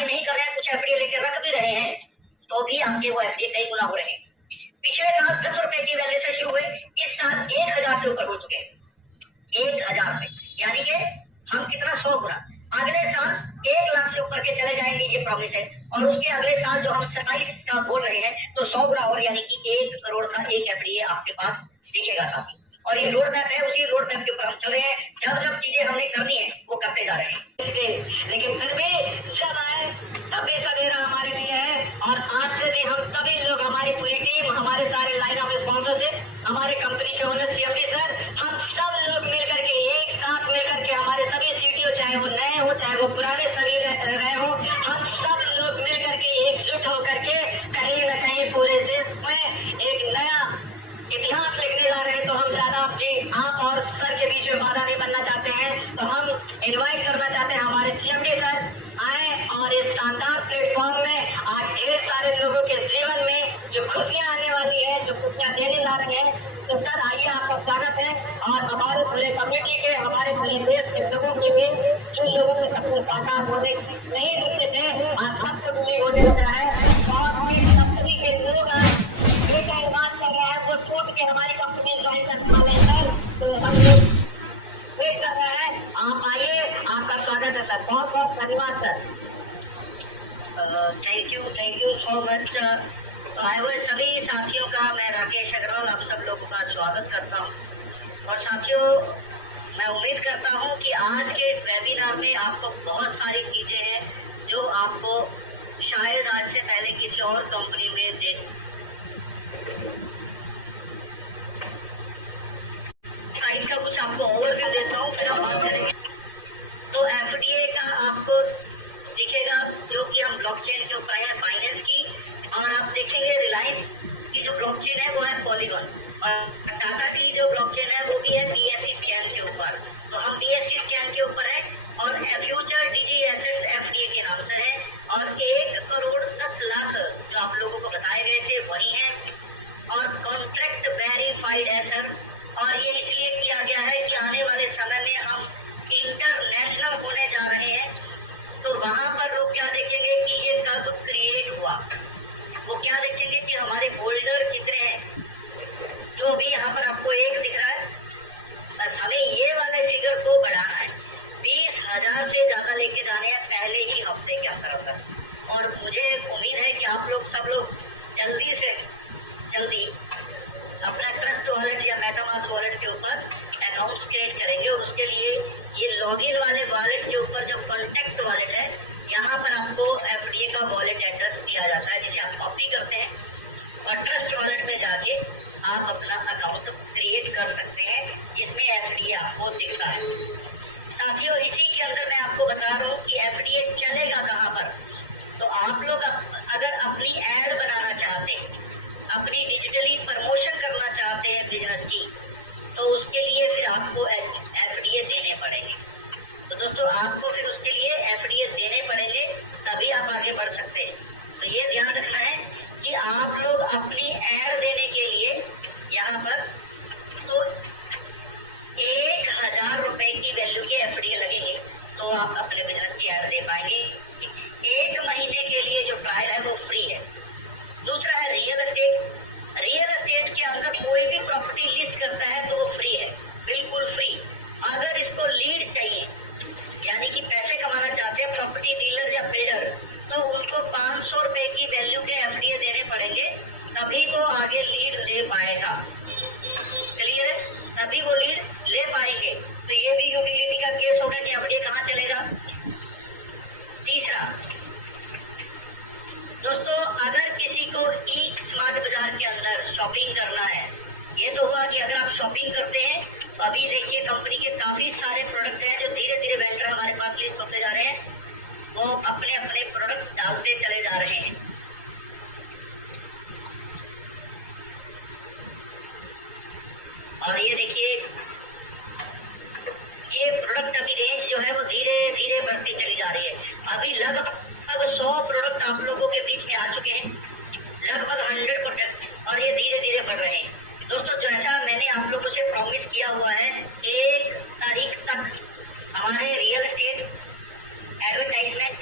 Apply नहीं कर रहे हैं, कुछ एफडीए लेके रख भी रहे हैं, तो भी आपके वो एफडीए कई गुना हो रहे हैं। पिछले साल 10 रुपए की वैल्यू से शुरू हुए, इस साल 1000 से ऊपर हो चुके हैं। 1000 रुपए यानी कि हम कितना 100 गुना। अगले साल 1 लाख से ऊपर के चले जाएंगे, ये प्रॉमिस है। और उसके अगले साल जो हम 27 का बोल रहे हैं, तो 100 गुना और यानी कि 1 करोड़ का एक एफडीए आपके पास दिखेगा साथी। और ये रोड मैप है, उसी रोड मैप के ऊपर हम चल रहे हैं। जब जब चीजें हमने करनी है वो करते जा रहे हैं, लेकिन फिर भी जब आए तब भी सवेरा हमारे लिए है। और आज से भी हम सभी लोग, हमारी पूरी टीम, हमारे सारे लाइन ऑफ स्पॉन्सरशिप, हमारे कंपनी के ओनर सीएमडी सर, हम सब लोग मिलकर के एक साथ मिलकर के हमारे सभी सीटीओ, चाहे वो नए हो चाहे वो पुराने सभी रहे हो, हम सब लोग मिलकर के एकजुट होकर के कहीं न कहीं पूरे देश में एक नया इतिहास लिखने जा रहे हैं। तो हम ज्यादा अपनी आप और सर के बीच में बाधा नहीं बनना चाहते हैं। तो हम इनवाइट करना चाहते हैं हमारे सीएमडी सर आए और इस शानदार प्लेटफॉर्म में आज ढेर सारे लोगों के जीवन में जो खुशियां आने वाली है, जो खुशियां देने जा रहे हैं, तो सर आइए, आपका स्वागत है। और हमारे पूरे कमेटी के, हमारे पूरे देश के लोगों के भी, जो लोगों के सपने साकार होने नहीं दिखते थे, आज सबको पूरी होने लग रहा है। और कंपनी के लोग बात कर रहे हैं, वो सोच के हमारी कंपनी ज्वाइन करने वाले हैं सर, तो हम लोग वेट कर रहे हैं। आप आइए, आपका स्वागत है सर। बहुत बहुत धन्यवाद sir. Thank you so much. आए हुए सभी साथियों का मैं राकेश अग्रवाल आप सब लोगों का स्वागत करता हूँ। और साथियों, मैं उम्मीद करता हूँ कि आज के इस वेबिनार में आपको बहुत सारी चीजें हैं जो आपको शायद आज से पहले किसी और कंपनी में देख। साइट का कुछ आपको ओवरव्यू देता हूँ, फिर हम बात करेंगे। तो एफडीए का आपको दिखेगा, जो कि हम ब्लॉकचेन के ऊपर है बाइनेंस की। और आप देखेंगे रिलायंस की जो ब्लॉकचेन है वो है पॉलीगॉन, और टाटा की जो ब्लॉकचेन है वो भी है बीएससी स्कैन के ऊपर। तो हम बीएससी स्कैन के ऊपर है और फ्यूचर डिजी एसेट्स एफडीए के नाम से है। और 1 करोड़ 10 लाख जो आप लोगों को बताए गए थे वही है। और कॉन्ट्रैक्ट वेरीफाइड है सर। और ये इसलिए किया गया है कि आने वाले समय में हम इंटरनेशनल होने जा रहे हैं। तो वहां पर लोग क्या देखेंगे कि ये कब क्रिएट हुआ, वो क्या देखेंगे कि हमारे होल्डर कितने हैं। जो भी यहाँ पर आपको 1 दिख रहा है, बस हमें ये वाले फिगर को बढ़ाना है। 20,000 से ज्यादा लेके जाने हैं पहले ही हफ्ते के अंदर। और मुझे उम्मीद है कि आप लोग सब लोग जल्दी से जल्दी अपना ट्रस्ट वॉलेट या मेटामास्क वॉलेट के ऊपर अकाउंट क्रिएट करेंगे। और उसके लिए ये लॉगिन वाले वॉलेट के ऊपर जो कॉन्टैक्ट वॉलेट है, यहाँ पर आपको एफडीए का वॉलेट एड्रेस दिया जाता है, जिसे आप कॉपी करते हैं और ट्रस्ट वॉलेट में जाके आप अपना अकाउंट क्रिएट कर सकते हैं, जिसमें एफडीए आपको दिखता है। साथियों, इसी के अंदर मैं आपको बता रहा हूँ कि एफडीए चलेगा कहाँ पर। तो आप लोग अगर अपनी एड बनाना चाहते हैं, अपनी डिजिटली प्रमोशन करना चाहते हैं बिजनेस की, तो उसके लिए फिर आपको एफडीए देने पड़ेंगे। तो दोस्तों, आपको फिर उसके लिए एफडीए देने पड़ेंगे, तभी आप आगे बढ़ सकते हैं। तो ये ध्यान रखना है कि आप लोग अपनी एड देने के लिए यहाँ पर तो 1000 रुपए की वैल्यू के एफडीए लगेंगे, तो आप अपने बिजनेस की एड दे पाएंगे। 1 महीने के लिए जो ट्रायल है वो फ्री है। दूसरा है रियल एस्टेट। रियल एस्टेट के अंदर कोई भी प्रॉपर्टी लिस्ट करता है तो वो फ्री है, बिल्कुल फ्री। अगर इसको लीड चाहिए, यानी कि पैसे कमाना चाहते हैं प्रॉपर्टी डीलर या बिल्डर, तो उनको 500 रुपए की वैल्यू के एफडीए देने पड़ेंगे, तभी वो आगे लीड ले पाएगा। क्लियर है? तभी वो लीड ले पाएंगे। तो ये भी यूटिलिटी का केस होगा कि एफडीए कहाँ चलेगा। तीसरा दोस्तों, अगर किसी को ई स्मार्ट बाजार के अंदर शॉपिंग करना है, ये तो हुआ कि अगर आप शॉपिंग करते हैं, तो अभी देखिए कंपनी के काफी सारे प्रोडक्ट हैं जो धीरे धीरे वेंडर हमारे पास लिस्ट होते जा रहे हैं, वो अपने अपने प्रोडक्ट डालते चले जा रहे हैं। और ये देखिए, ये प्रोडक्ट अभी रेंज जो है वो धीरे धीरे बढ़ती चली जा रही है। अभी लगभग 100 प्रोडक्ट आप लोगों के बीच में आ चुके हैं, लगभग 100 प्रोडक्ट, और ये धीरे धीरे बढ़ रहे हैं। दोस्तों, जैसा मैंने आप लोगों से प्रॉमिस किया हुआ है, 1 तारीख तक हमारे रियल एस्टेट एडवर्टाइजमेंट,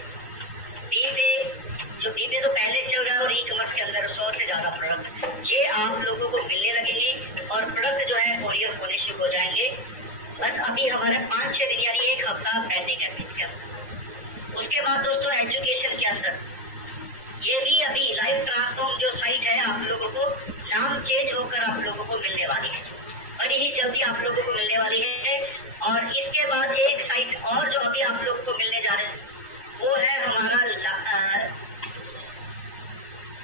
इसके बाद दोस्तों एजुकेशन के अंदर ये भी अभी लाइव ट्रांसफॉर्म जो साइट है आप लोगों को नाम चेंज होकर आप लोगों को मिलने वाली है, बड़ी ही जल्दी आप लोगों को मिलने वाली है। और इसके बाद एक साइट और जो अभी आप लोगों को मिलने जा रहे हैं वो है हमारा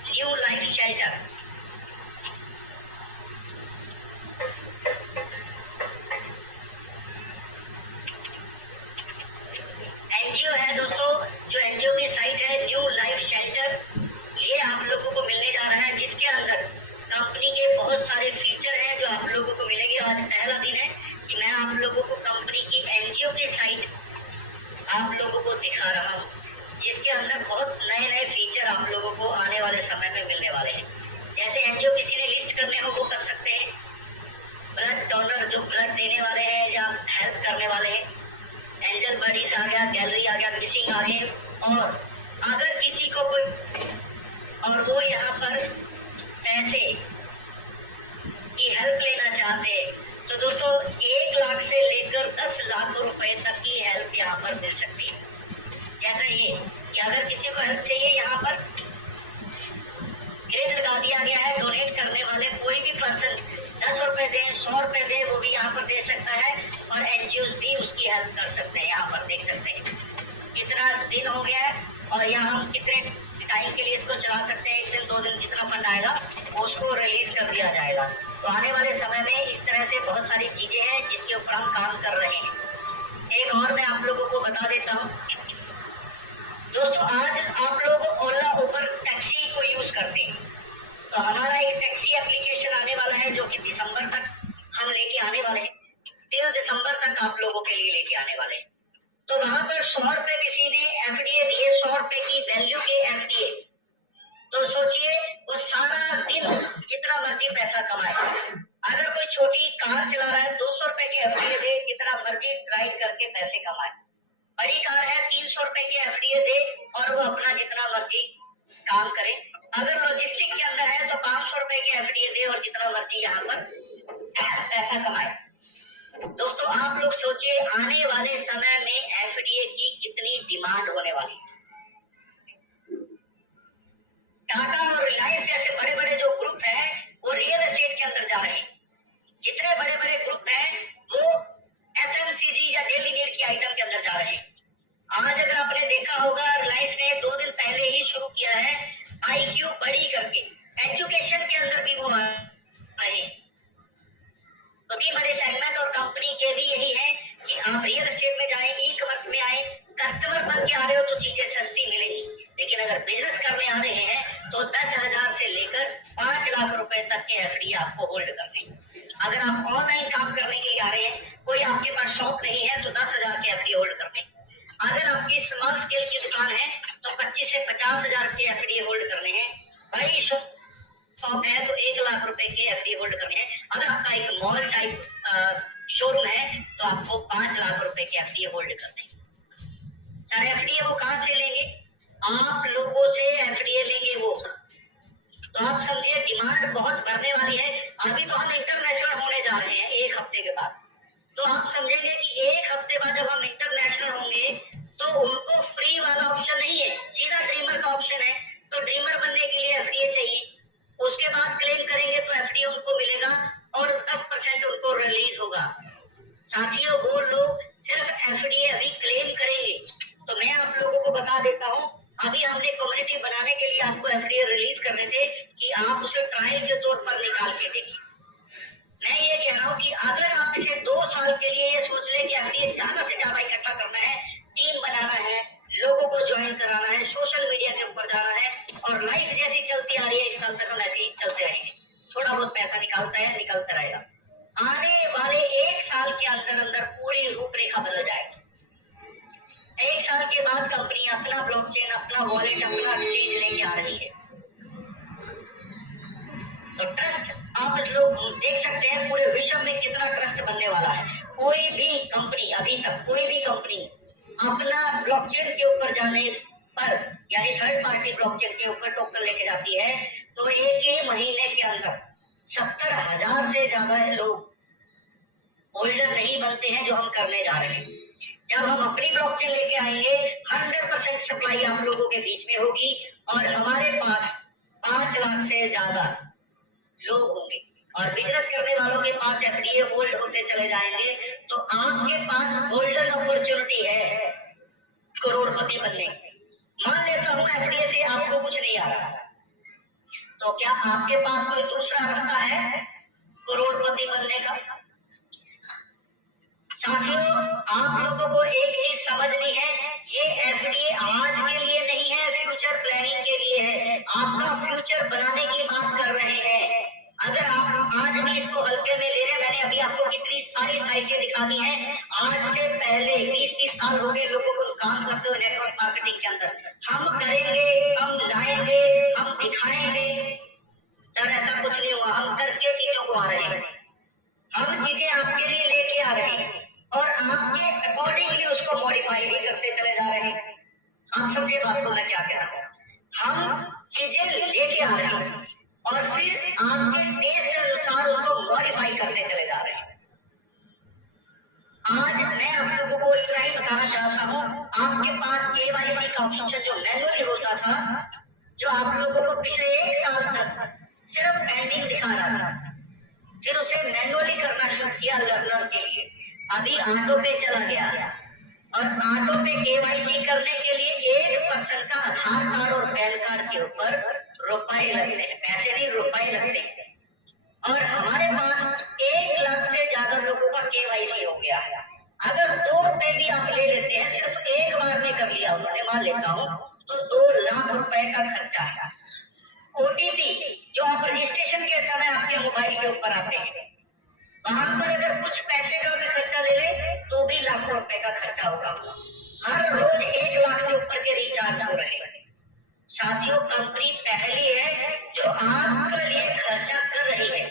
न्यू लाइफ शेल्टर। एनजीओ है दोस्तों, जो एनजीओ की साइट है न्यू लाइफ शेल्टर, ये आप लोगों को मिलने जा रहा है, जिसके अंदर कंपनी के बहुत सारे फीचर हैं जो आप लोगों को मिलेंगे। आज पहला दिन है कि मैं आप लोगों को कंपनी की एनजीओ की साइट आप लोगों को दिखा रहा हूँ, जिसके अंदर बहुत नए नए फीचर आप लोगों को आने वाले समय में मिलने वाले हैं। जैसे एनजीओ किसी ने लिस्ट करने हो वो कर सकते हैं, ब्लड डोनर जो ब्लड देने वाले हैं या हेल्प करने वाले हैं, एंजल बडीज आ गया, गैलरी आ गया, मिसिंग आ गए। और अगर किसी को कोई और वो यहाँ पर पैसे की हेल्प लेना चाहते हैं तो दोस्तों 1 लाख से लेकर 10 लाख रुपए तक की हेल्प यहाँ पर मिल सकती है। जैसा ये कि अगर किसी को हेल्प चाहिए यहाँ पर ग्रेड लगा दिया गया है, डोनेट करने वाले कोई भी पर्सन 10 रुपए दे, 100 रुपए दे, वो भी यहाँ पर दे सकता है और एनजीओ भी उसकी हेल्प कर सकते हैं। यहाँ पर देख सकते हैं कितना दिन हो गया है और यहाँ हम कितने टाइम के लिए इसको चला सकते हैं। 1 दिन 2 दिन जितना फंड आएगा उसको रिलीज कर दिया जाएगा। तो आने वाले समय में इस तरह से बहुत सारी चीजें हैं जिसके ऊपर हम काम कर रहे हैं। एक और मैं आप लोगों को बता देता हूँ दोस्तों, आज आप लोग ओला उबर टैक्सी को यूज करते हैं, तो हमारा एक टैक्सी एप्लीकेशन आने वाला है जो कि दिसंबर तक हम लेके आने वाले हैं। 3 दिसंबर तक आप लोगों के लिए लेके आने वाले हैं। तो वहां पर 100 रुपए किसी ने एफडीए दिए, 100 रुपए की वैल्यू के एफडीए, तो सोचिए वो सारा दिन जितना मर्जी पैसा कमाए। अगर कोई छोटी कार चला रहा है 200 रुपए के एफडीए दे, जितना मर्जी ड्राइव करके पैसे कमाए। बड़ी कार है 300 रुपए के एफडीए दे और वो अपना जितना मर्जी काम करे। अगर लॉजिस्टिक के अंदर है तो 500 रुपए के एफडीए दे और जितना मर्जी यहाँ पर पैसा कमाए। दोस्तों आप लोग सोचिए आने वाले समय में एफडीए की कितनी डिमांड होने वाली है। टाटा और रिलायंस जैसे बड़े बड़े जो ग्रुप हैं वो रियल एस्टेट के अंदर जा रहे हैं। जितने बड़े बड़े ग्रुप हैं वो एफएमसीजी या डेली नीड की आइटम के अंदर जा रहे हैं। आज अगर आपने देखा होगा रिलायंस ने 2 दिन पहले ही शुरू किया है आईक्यू बड़ी करके, एजुकेशन के अंदर भी वो आए। तो भी बड़े सेगमेंट और कंपनी के भी यही है कि आप रियल एस्टेट में जाएं, ई कॉमर्स में आए, कस्टमर बन के आ रहे हो तो चीजें सस्ती मिलेगी। लेकिन अगर बिजनेस करने आ रहे हैं तो 10,000 से लेकर 5 लाख रुपए तक के एफडी आपको होल्ड करने। अगर आप ऑनलाइन काम करने के लिए आ रहे हैं, कोई आपके पास शॉप नहीं है तो 10,000 के एफडी होल्ड करने। अगर आपकी स्मॉल स्केल की दुकान है तो 25 से 50,000 के एफडी होल्ड करने हैं। बड़ी शॉप है तो 1 लाख रुपए के एफडी होल्ड करने हैं। अगर आपका एक मॉल टाइप शोरूम है तो आपको 5 लाख रुपए के एफडी होल्ड करने हैं। सर एफडी वो कहां से लेंगे? आप लोगों से एफडी लेंगे वो। तो आप समझिए डिमांड बहुत बढ़ने वाली है। अभी तो हम इंटरनेशनल होने जा रहे हैं 1 हफ्ते के बाद। तो आप समझेंगे कि 1 हफ्ते बाद जब हम इंटरनेशनल होंगे तो उनको फ्री वाला ऑप्शन नहीं है, सीधा ड्रीमर का ऑप्शन है। तो ड्रीमर बनने के लिए एफडीए चाहिए, उसके बाद क्लेम करेंगे तो एफडीए उनको मिलेगा और 10% उनको रिलीज होगा। साथियों वो लोग सिर्फ एफडीए अभी क्लेम करेंगे। तो मैं आप लोगों को बता देता हूँ, अभी हमने कम्युनिटी बनाने के लिए आपको एफडीए रिलीज करने थे कि आप उसे ट्रायल के तौर पर निकाल के देखिए। मैं ये कह रहा हूँ कि अगर आप इसे 2 साल के लिए ये सोच लें कि एफडीए ज्यादा से ज्यादा इकट्ठा करना है, टीम बनाना है, लोगों को ज्वाइन कराना है, सोशल मीडिया के ऊपर जाना है और लाइफ जैसी चलती आ रही है इस साल तक हम ऐसे ही चलते रहेंगे। थोड़ा बहुत पैसा निकालता है, निकलता रहेगा। आने वाले 1 साल के अंदर अंदर पूरी रूपरेखा बदल जाएगी। 1 साल के बाद कंपनी अपना ब्लॉकचेन, अपना वॉलेट, अपना एक्सचेंज लेके आ रही है। तो ट्रस्ट आप लोग देख सकते हैं पूरे विश्व में कितना ट्रस्ट बनने वाला है। कोई भी कंपनी अभी तक कोई भी कंपनी अपना ब्लॉकचेन के ऊपर जाने पर यानी थर्ड पार्टी ब्लॉकचेन के ऊपर टोकन लेके जाती है तो 1 महीने के अंदर 70,000 से ज्यादा लोग होल्डर नहीं बनते हैं जो हम करने जा रहे हैं। जब हम अपनी ब्लॉकचेन लेके आएंगे 100% लड़ाई आप लोगों के बीच में होगी और हमारे पास 5 लाख से ज्यादा लोग होंगे और बिजनेस करने वालों के पास एफडीए होल्ड होते चले जाएंगे। तो आपके पास गोल्डन अपॉर्चुनिटी है करोड़पति बनने की। मान लेता हूं एफडीए से आपको कुछ नहीं आ रहा, तो क्या आपके पास कोई दूसरा रास्ता है करोड़पति बनने का? साथियों, आप लोगों को एक चीज समझनी है, ये एफडीए आज के लिए नहीं है, फ्यूचर प्लानिंग के लिए है। आपका फ्यूचर बनाने की बात कर रहे हैं। अगर आप आज भी इसको हल्के में ले रहे हैं, मैंने अभी आपको कितनी सारी साइटें दिखा दी हैं। आज से पहले 20-20 साल हो गए लोगों को काम करते हुए नेटवर्क मार्केटिंग के अंदर। हम करेंगे, हम लाएंगे, हम दिखाएंगे, सर ऐसा कुछ नहीं हुआ। हम करके चीजों को आ रहे हैं, हम चीजें आपके लिए लेके आ रहे हैं और आपके अकॉर्डिंगली उसको मॉडिफाई भी करते चले जा रहे हैं। आप समझे बात को मैं क्या कह रहा हूँ? हम चीजें लेके आ रहे हैं और फिर आपके टेस्ट के अनुसार उसको मॉडिफाई करते चले जा रहे हैं। आज मैं आप लोगों को इतना ही बताना चाहता हूँ, आपके पास केवाईसी का ऑप्शन जो मैनुअली होता था, जो आप लोगों को पिछले 1 साल तक सिर्फ पेंडिंग दिखा रहा था, फिर उसे मैनुअली करना शुरू किया लर्नर के लिए। अभी ऑटो पे चला गया और ऑटो पे केवाईसी करने के लिए 1% का आधार कार्ड और पैन कार्ड के ऊपर रुपए लगते हैं, पैसे नहीं रुपए लगते हैं। और हमारे पास 1 लाख से ज्यादा लोगों का केवाईसी हो गया है। अगर 2 रुपए भी आप ले लेते हैं, सिर्फ एक बार में कर लिया उन्होंने, मान लेता हूँ, तो 2 लाख रुपए का खर्चा है। ओटीपी जो आप रजिस्ट्रेशन के समय आपके मोबाइल के ऊपर आते हैं, वहां पर अगर कुछ पैसे का भी खर्चा ले ले तो भी लाखों रुपए का खर्चा होगा। हर रोज 1 लाख से ऊपर के रिचार्ज हो रहे हैं। साथियों, कंपनी पहली है जो आपके लिए खर्चा कर रही है।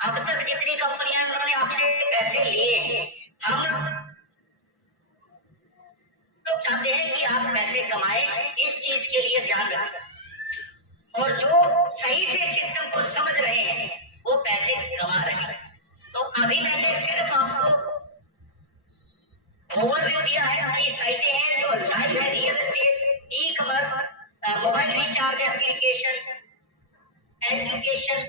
अब तक जितनी कंपनियां उन्होंने आपसे पैसे लिए हैं, हम लोग चाहते हैं कि आप पैसे कमाएं, इस चीज के लिए ध्यान रखें। और जो सही से सिस्टम को समझ रहे हैं वो पैसे कमा रहे हैं। तो अभी मैंने सिर्फ आपको ओवरव्यू दिया है। ये साइटें हैं जो लाइव है, real estate, e commerce, mobile recharge application, education.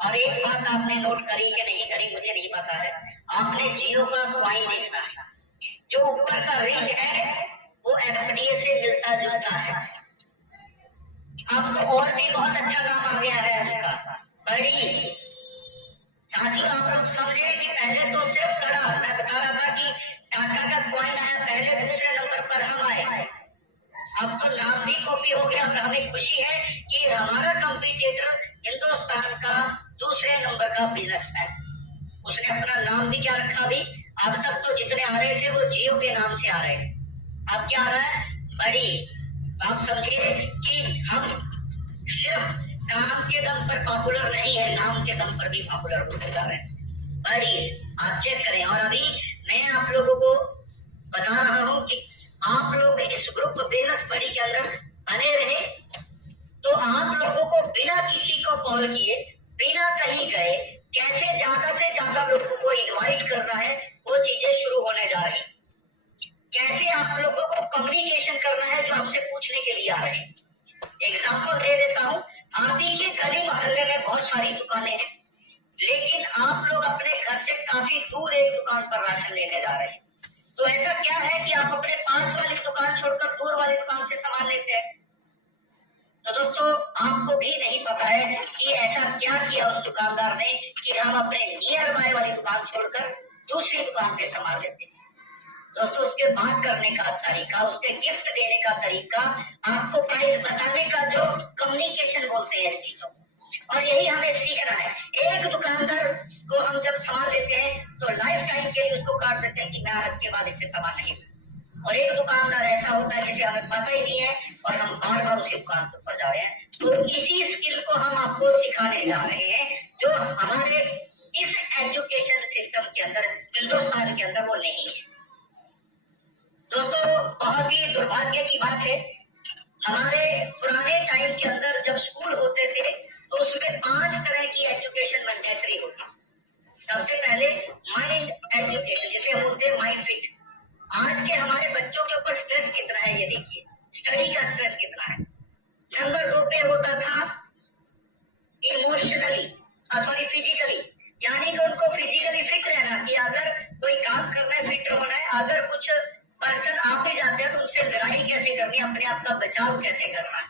और एक बात आपने नोट करी कि नहीं करी मुझे नहीं पता है, आपने जियो का कॉइन देखना है। जो ऊपर का रिंग है वो एफडीए से मिलता जुलता है। अब तो और भी बहुत अच्छा नाम आ गया है उसका, बड़ी। साथियों, आप लोग समझे कि पहले तो सिर्फ कड़ा, मैं बता रहा था कि टाटा का कॉइन आया पहले, दूसरे नंबर पर हम आए। अब तो नाम भी कॉपी हो गया। हमें खुशी है कि हमारा कंपटीटर हिंदुस्तान का दूसरे नंबर का बिजनेसमैन, उसने अपना नाम भी क्या रखा। अभी अब तक तो जितने आ रहे थे वो जियो के नाम से आ रहे हैं, अब क्या आ रहा है, बड़ी। आप समझिए कि हम सिर्फ काम के दम पर पॉपुलर नहीं है, नाम के दम पर भी पॉपुलर होते जा रहे हैं। बड़ी आप चेक करें। और अभी मैं आप लोगों को बता रहा हूं कि आप लोग इस ग्रुप बिजनेस बड़ी के अंदर बने रहे, तो आप लोगों को बिना किसी को कॉल किए, बिना कहीं गए, कैसे ज्यादा से ज्यादा लोगों को इनवाइट करना है, वो चीजें शुरू होने जा रही। कैसे आप लोगों को कम्युनिकेशन करना है जो आपसे पूछने के लिए आ रहे हैं। एग्जाम्पल दे देता हूँ, आदि के गली मोहल्ले में बहुत सारी दुकानें हैं, लेकिन आप लोग अपने घर से काफी दूर एक दुकान पर राशन लेने जा रहे हैं। तो ऐसा क्या है कि आप अपने पास वाली दुकान छोड़कर दूर वाली दुकान से सामान लेते हैं। तो दोस्तों, आपको भी नहीं पता है कि ऐसा क्या किया उस दुकानदार ने कि हम अपने नियर बाय वाली दुकान छोड़कर दूसरी दुकान पे सामान लेते हैं। दोस्तों, उसके बात करने का तरीका, उसके गिफ्ट देने का तरीका, आपको प्राइस बताने का जो कम्युनिकेशन बोलते हैं इस चीजों को, और यही हमें सीखना है। एक दुकानदार को हम जब सामान लेते हैं तो लाइफ टाइम के लिए उसको काट देते हैं कि मैं आज के बाद इससे सामान नहीं, और एक दुकानदार ऐसा होता है जिसे हमें पता ही नहीं है और हम बार बार उसी दुकान के ऊपर जा रहे हैं। तो इसी स्किल को हम आपको सिखाने जा रहे हैं जो हमारे इस एजुकेशन सिस्टम के अंदर, हिंदुस्तान के अंदर वो नहीं है। दोस्तों, बहुत ही दुर्भाग्य की बात है, हमारे पुराने टाइम के अंदर जब स्कूल होते थे तो उसमें 5 तरह की एजुकेशन मैंडेटरी होती। सबसे पहले माइंड एजुकेशन, जिसे बोलते हैं माइंड फिट। आज के हमारे बच्चों के ऊपर स्ट्रेस कितना है ये देखिए। स्टडी में अपने आप का बचाव कैसे करना है।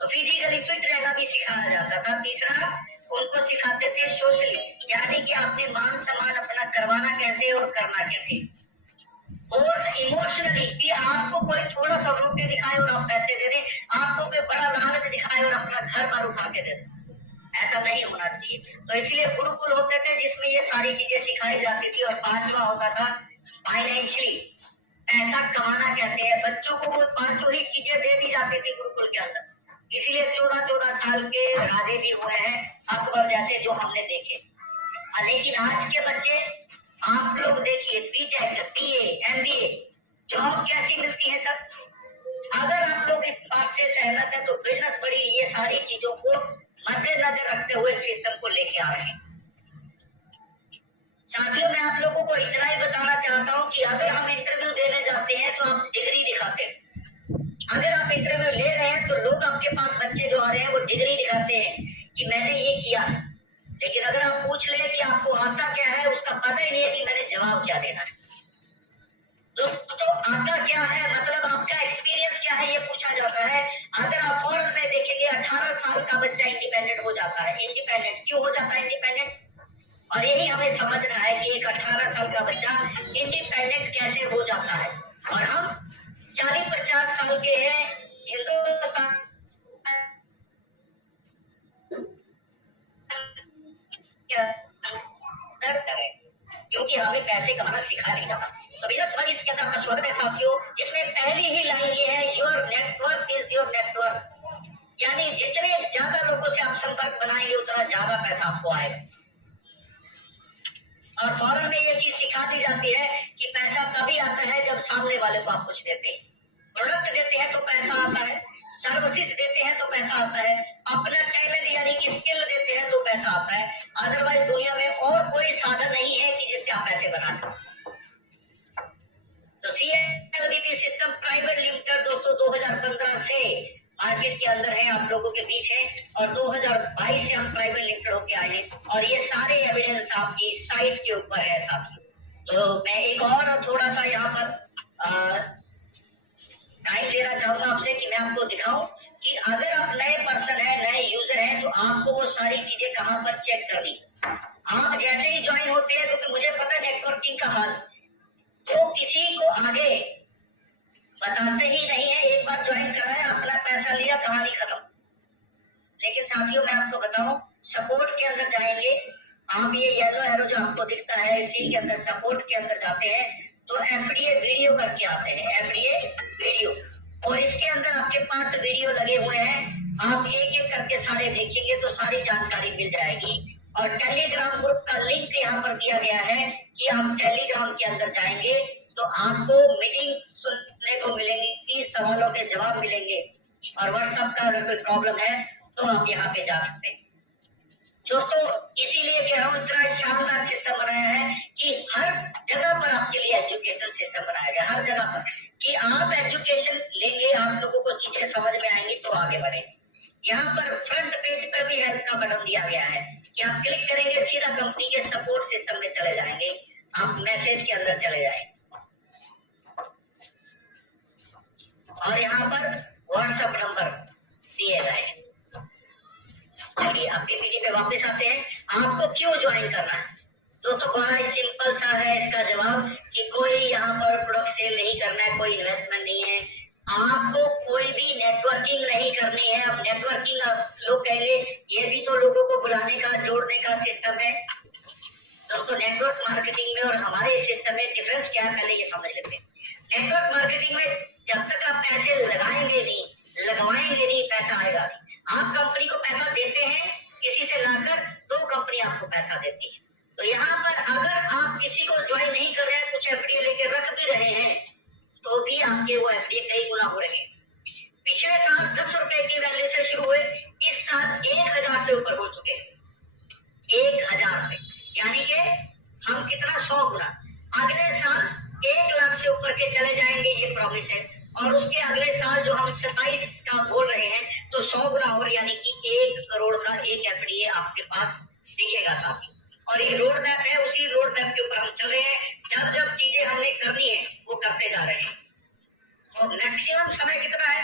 तो फिजिकली फिट रहना भी सिखाया जाता था। तीसरा उनको सिखाते थे सोशली, यानी कि आपने मान सम्मान अपना करवाना कैसे और करना कैसे। और इमोशनली कि आपको कोई थोड़ा सा रोक के दिखाए और आप पैसे दे दें, आपको कोई बड़ा लालच दिखाए और अपना घर पर उठा के दे दें, ऐसा नहीं होना चाहिए। तो इसलिए गुरुकुल होते थे जिसमें ये सारी चीजें सिखाई जाती थी। और पांचवा होता था फाइनेंशियली, पैसा कमाना कैसे है। बच्चों को वो पांचों ही चीजें दे दी जाती थी गुरुकुल के अंदर। इसलिए 14-14 साल के राजे भी हुए हैं अकबर जैसे, जो हमने देखे। लेकिन आज के बच्चे आप लोग देखिए, बीटेक, बीए, एमबीए, जॉब कैसी मिलती है सर। अगर आप लोग इस बात से सहमत है तो बिजनेस बड़ी ये सारी चीजों को मद्देनजर रखते हुए सिस्टम को लेके आ रहे हैं। साथियों, मैं आप लोगों को इतना ही बताना चाहता हूँ कि अगर हम इंटरव्यू देने जाते हैं तो आप डिग्री दिखाते हैं। अगर आप इंटरव्यू ले रहे हैं तो लोग आपके पास बच्चे जो आ रहे हैं वो डिग्री दिखाते हैं कि मैंने ये किया है। लेकिन अगर आप पूछ ले कि आपको आता क्या है, उसका पता ही नहीं है कि मैंने जवाब क्या देना है। दोस्तों, आता क्या है मतलब आपका एक्सपीरियंस क्या है ये पूछा जाता है। अगर आप फॉरेन में देखेंगे 18 साल का बच्चा इंडिपेंडेंट हो जाता है। इंडिपेंडेंट क्यों हो जाता है इंडिपेंडेंट? और यही हमें समझना है कि एक 18 साल का बच्चा इंडिपेंडेंट कैसे हो जाता है। और हम 40-50 साल के हैं, हिंदुस्तान करें क्योंकि हमें पैसे कमाना सिखा नहीं जाता। तो बिजनेस वाली इसके अंदर आपका स्वागत है साथियों, जिसमें पहली ही लाइन ये है, your network is your network. यानी जितने ज्यादा लोगों से आप संपर्क बनाएंगे उतना ज्यादा पैसा आपको आएगा। और फॉरन में ये चीज सिखा दी जाती है कि पैसा तभी आता है जब सामने वाले को आप कुछ देते हैं। प्रोडक्ट देते हैं तो पैसा आता है, सर्विसेज देते हैं तो पैसा आता है, अपना टैलेंट यानी कि स्किल देते हैं तो पैसा आता है। अदरवाइज दुनिया में और कोई साधन नहीं है कि जिससे आप पैसे बना सकें। तो सीएलबीटी सिस्टम प्राइवेट लिमिटेड दोस्तों 2015 से मार्केट के अंदर है, आप लोगों के बीच है। और 2022 से हम प्राइवेट लिमिटेड होके आए हैं और ये सारे एविडेंस आपकी साइट के ऊपर है साथियों। तो मैं एक और थोड़ा सा यहाँ पर टाइम लेना चाहूंगा आपसे कि मैं आपको दिखाऊं कि अगर आप नए पर्सन है, नए यूजर हैं, तो आपको वो सारी चीजें कहाँ पर चेक करनी। आप जैसे ही ज्वाइन होते हैं, क्योंकि मुझे पता है नेटवर्किंग का हाल, तो किसी को आगे बताते ही नहीं है। एक बार ज्वाइन करा है, अपना पैसा लिया, कहानी खत्म। लेकिन साथियों मैं आपको बताऊं, सपोर्ट के अंदर जाएंगे आप, ये येलो एरो जो आपको दिखता है इसी के अंदर सपोर्ट के अंदर जाते हैं तो एफडीए वीडियो करके आते हैं, एफडीए वीडियो। और इसके अंदर आपके पास वीडियो लगे हुए हैं, आप एक एक करके सारे देखेंगे तो सारी जानकारी मिल जाएगी। और टेलीग्राम ग्रुप का लिंक यहाँ पर दिया गया है कि आप टेलीग्राम के अंदर जाएंगे तो आपको मीटिंग सुनने को मिलेंगी, 30 सवालों के जवाब मिलेंगे। और व्हाट्सएप का अगर कोई प्रॉब्लम है तो आप यहाँ पे जा सकते हैं दोस्तों। इसीलिए कह रहा हूँ इतना शानदार सिस्टम बनाया है कि हर जगह पर आपके लिए एजुकेशन सिस्टम बनाया गया, हर जगह पर कि आप एजुकेशन लेंगे, आप लोगों को चीजें समझ में आएंगी तो आगे बढ़ेंगे। यहाँ पर फ्रंट पेज पर भी हेल्प का बटन दिया गया है कि आप क्लिक करेंगे सीधा कंपनी के सपोर्ट सिस्टम में चले जाएंगे, आप मैसेज के अंदर चले जाएंगे। और यहाँ पर व्हाट्सएप नंबर दिए गए हैं। चलिए अब पीपीटी पे वापस आते हैं। आपको क्यों ज्वाइन करना है दोस्तों? बड़ा ही सिंपल सा है इसका जवाब कि कोई यहाँ पर प्रोडक्ट सेल नहीं करना है, कोई इन्वेस्टमेंट नहीं है, आपको कोई भी नेटवर्किंग नहीं करनी है। अब नेटवर्किंग लोग कहेंगे ये भी तो लोगों को बुलाने का, जोड़ने का सिस्टम है। दोस्तों नेटवर्क मार्केटिंग में और हमारे सिस्टम में डिफरेंस क्या है पहले ये समझ लेते हैं। नेटवर्क मार्केटिंग में जब तक आप पैसे लगाएंगे नहीं, लगवाएंगे नहीं, पैसा आएगा नहीं। आप कंपनी को पैसा देते हैं किसी से लाकर, तो कंपनी आपको पैसा देती है। तो यहाँ पर अगर आप किसी को ज्वाइन नहीं कर रहे हैं, कुछ एफडी लेके रख भी रहे हैं, तो भी आपके वो एफडी कई गुना हो रहे हैं। पिछले साल 10 रुपए की वैल्यू से शुरू हुए, इस साल 1000 से ऊपर हो चुके हैं, 1000 रुपए, यानी कि हम कितना 100 गुना। अगले साल 1 लाख से ऊपर के चले जाएंगे, ये प्रॉमिस है। और उसके अगले साल जो हम 27 का बोल रहे हैं तो 100 गुना और, यानी कि 1 करोड़ का एक एफडीए आपके पास दिखेगा साथी। और ये रोड मैप है, उसी रोड मैप के ऊपर हम चल रहे हैं। जब जब चीजें हमने करनी है वो करते जा रहे हैं। और मैक्सिमम समय कितना है?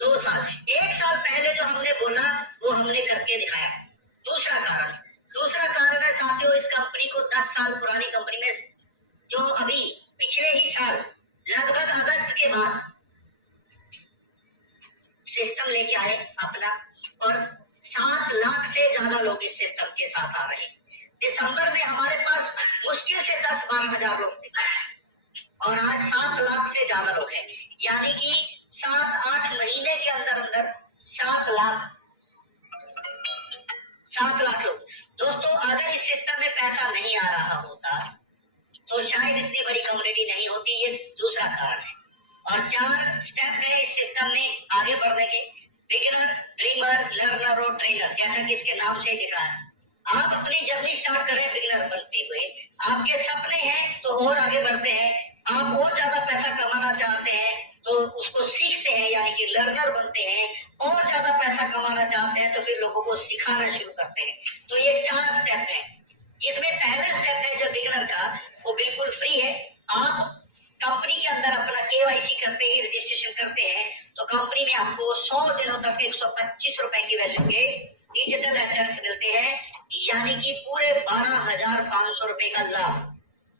2 साल। 1 साल पहले जो हमने बोला वो हमने करके दिखाया। दूसरा कारण है साथियों, इस कंपनी को 10 साल पुरानी कंपनी में जो अभी पिछले ही साल लगभग अगस्त के बाद सिस्टम लेके आए अपना, और 7 लाख से ज्यादा लोग इस सिस्टम के साथ आ रहे हैं। दिसंबर में हमारे पास मुश्किल से 10-12 हजार लोग थे और आज 7 लाख से ज्यादा लोग हैं, यानी कि 7-8 महीने के अंदर अंदर 7 लाख लोग। दोस्तों, अगर इस सिस्टम में पैसा नहीं आ रहा होता तो शायद इतनी बड़ी कम्युनिटी नहीं होती। ये दूसरा कारण है। और 4 स्टेप है इस सिस्टम में आगे बढ़ने के: बिगिनर, ड्रीमर, लर्नर और ट्रेनर। जैसा कि इसके नाम से दिखा है, आप अपनी जर्नी स्टार्ट करें बिगिनर बनते हुए। आपके सपने हैं तो और आगे बढ़ते हैं, आप और ज्यादा पैसा कमाना चाहते हैं तो उसको सीखते हैं, यानी कि लर्नर बनते हैं। और ज्यादा पैसा कमाना चाहते हैं तो फिर लोगों को सिखाना शुरू करते हैं। तो ये 4 स्टेप है। इसमें पहला स्टेप है जो बिगिनर का, वो बिल्कुल फ्री है। आप कंपनी के अंदर अपना KYC करते ही, रजिस्ट्रेशन करते हैं तो कंपनी में आपको 100 दिनों तक 125 रुपए की वैल्यू के डिजिटल एसेट्स मिलते हैं, यानी कि पूरे 12,500 रुपए का लाभ।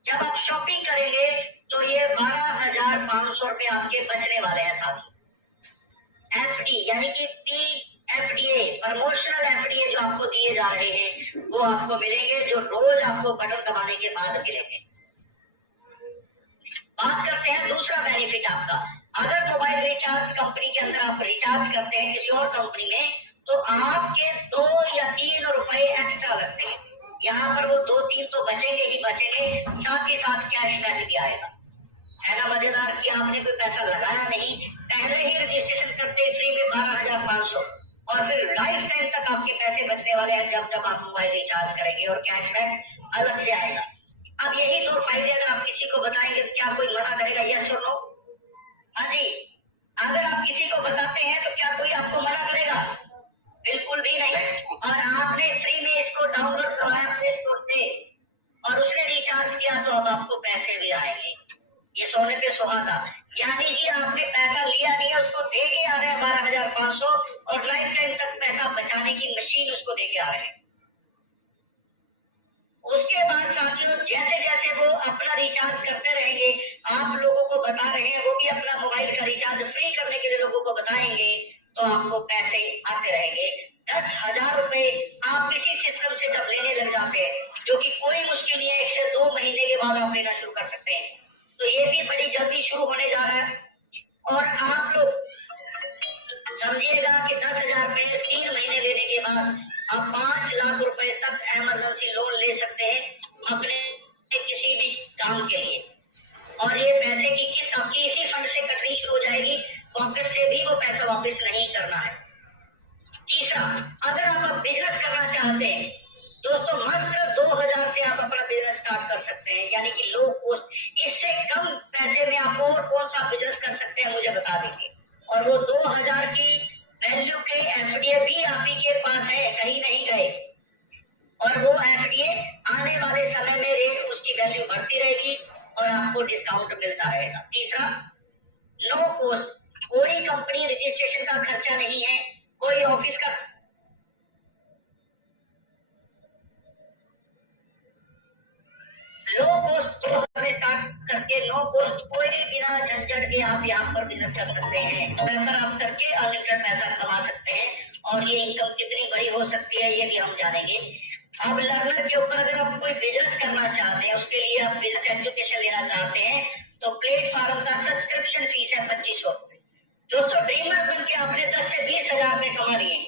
जब आप शॉपिंग करेंगे तो ये 12,500 रुपए आपके बचने वाले हैं साथी। FD यानी कि PFDA, प्रमोशनल FDA जो आपको दिए जा रहे हैं वो आपको मिलेंगे, जो रोज आपको बटन दबाने के बाद मिलेंगे। बात करते हैं दूसरा बेनिफिट आपका। अगर मोबाइल रिचार्ज कंपनी के अंदर आप रिचार्ज करते हैं किसी और कंपनी में तो आपके 2 या 3 रुपए एक्स्ट्रा लगते हैं। यहाँ पर वो 2-3 तो बचेंगे ही बचेंगे, साथ ही साथ कैशबैक भी आएगा। है ना मजेदार कि आपने कोई पैसा लगाया नहीं, पहले ही रजिस्ट्रेशन करते फ्री में 12,500 और फिर लाइफ टाइम तक आपके पैसे बचने वाले हैं जब जब आप मोबाइल रिचार्ज करेंगे, और कैशबैक अलग से आएगा। अब यही 2 फायदे अगर आप किसी को बताएंगे तो क्या कोई मना करेगा? यस और नो? हाँ जी। अगर आप किसी को बताते हैं तो क्या कोई आपको मना करेगा? बिल्कुल भी नहीं। और आपने फ्री में इसको डाउनलोड करवाया प्ले स्टोर से और उसने रिचार्ज किया तो अब आपको पैसे भी आएंगे। ये सोने पे सुहागा, यानी कि आपने पैसा लिया नहीं है, उसको दे के आ रहे हैं 12,500 और लाइफ टाइम तक पैसा बचाने की मशीन उसको दे के आ रहे हैं। उसके बाद साथियों, जैसे जैसे वो अपना रिचार्ज करते रहेंगे, आप लोगों को बता रहे हैं, वो भी अपना मोबाइल का रिचार्ज फ्री करने के लिए लोगों को बताएंगे तो आपको पैसे आते रहेंगे। 10,000 रुपए आप किसी सिस्टम से जब लेने लग जाते हैं, जो कि कोई मुश्किल नहीं है, 1 से 2 महीने के बाद आप लेना शुरू कर सकते हैं। तो ये भी बड़ी जल्दी शुरू होने जा रहा है। और आप लोग समझिएगा कि 10,000 रुपए 3 महीने लेने के बाद आप 5 लाख रुपए तक इमरजेंसी लोन ले सकते हैं अपने किसी भी काम के लिए। और ये पैसे की किस्त आपकी इसी फंड से कटनी शुरू हो जाएगी, पॉकेट से भी वो पैसा वापस नहीं करना है। तीसरा, अगर आप बिजनेस करना चाहते हैं दोस्तों, मात्र 2,000 से आप अपना बिजनेस स्टार्ट कर सकते हैं, यानी कि लो कॉस्ट। इससे कम पैसे में आप और कौन सा बिजनेस कर सकते हैं मुझे बता दीजिए। और वो 2,000 की वैल्यू के FDA भी आप ही के पास है, कहीं नहीं गए। और वो FDA आने वाले समय में रेट उसकी वैल्यू बढ़ती रहेगी और आपको डिस्काउंट मिलता रहेगा। तीसरा, नो कॉस्ट, कोई कंपनी रजिस्ट्रेशन का खर्चा नहीं है, कोई ऑफिस का लो कॉस्ट स्टार्ट करके नो कॉस्ट कोई बिना झंझट के आप यहाँ पर बिजनेस कर सकते हैं। पैसा आप करके अनलिमिटेड पैसा कमा सकते हैं और ये इनकम कितनी बड़ी हो सकती है ये भी हम जानेंगे। अब लर्नर के ऊपर अगर आप कोई बिजनेस करना चाहते हैं, उसके लिए आप बिजनेस एजुकेशन लेना चाहते हैं तो प्लेटफॉर्म का सब्सक्रिप्शन फीस है 2,500 रुपए। दोस्तों, ड्रीमर बन के आपने 10 से 20,000 रुपए कमा लिए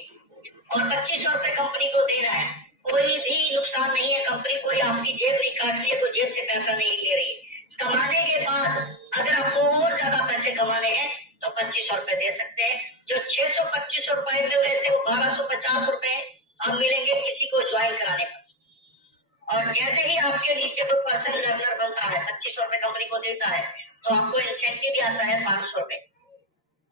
और 2,500 रुपए कंपनी को देना है। कोई भी नुकसान नहीं है, कंपनी कोई आपकी जेब नहीं काट रही है, कोई जेब से पैसा नहीं ले रही। कमाने के बाद अगर आपको और ज्यादा पैसे कमाने हैं तो 2,500 रुपए दे सकते हैं। जो 625 रुपए मिल रहे थे वो 1,250 रुपए अब मिलेंगे किसी को ज्वाइन कराने पर। और जैसे ही आपके नीचे कोई पर्सन लर्नर बनता है, 2,500 रुपए कंपनी को देता है तो आपको इंसेंटिव भी आता है 500 रुपए।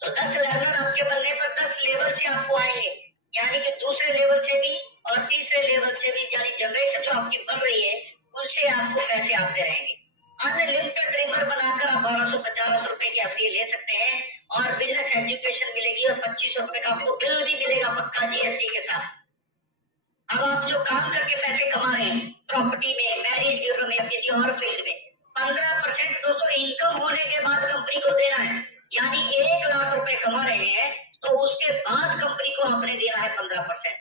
तो 10 लर्नर आपके बनने पर 10 लेवल से आपको आएंगे, यानी कि दूसरे लेवल से भी और तीसरे लेवल से भी, यानी जनरेशन जो आपकी बढ़ रही है उनसे आपको पैसे आते रहेंगे। अनलिमिटेड ड्रीमर बनाकर आप 1,250 रुपए की FD ले सकते हैं रुपए का आपको बिल भी मिलेगा पक्का जीएसटी के साथ। अब आप जो काम करके पैसे कमा रहे हैं प्रॉपर्टी में, मैरिज ब्यूरो में या किसी और फील्ड में, 15% दोस्तों इनकम होने के बाद कंपनी को देना है। यानी 1 लाख रुपए कमा रहे हैं तो उसके बाद कंपनी को आपने देना है 15%।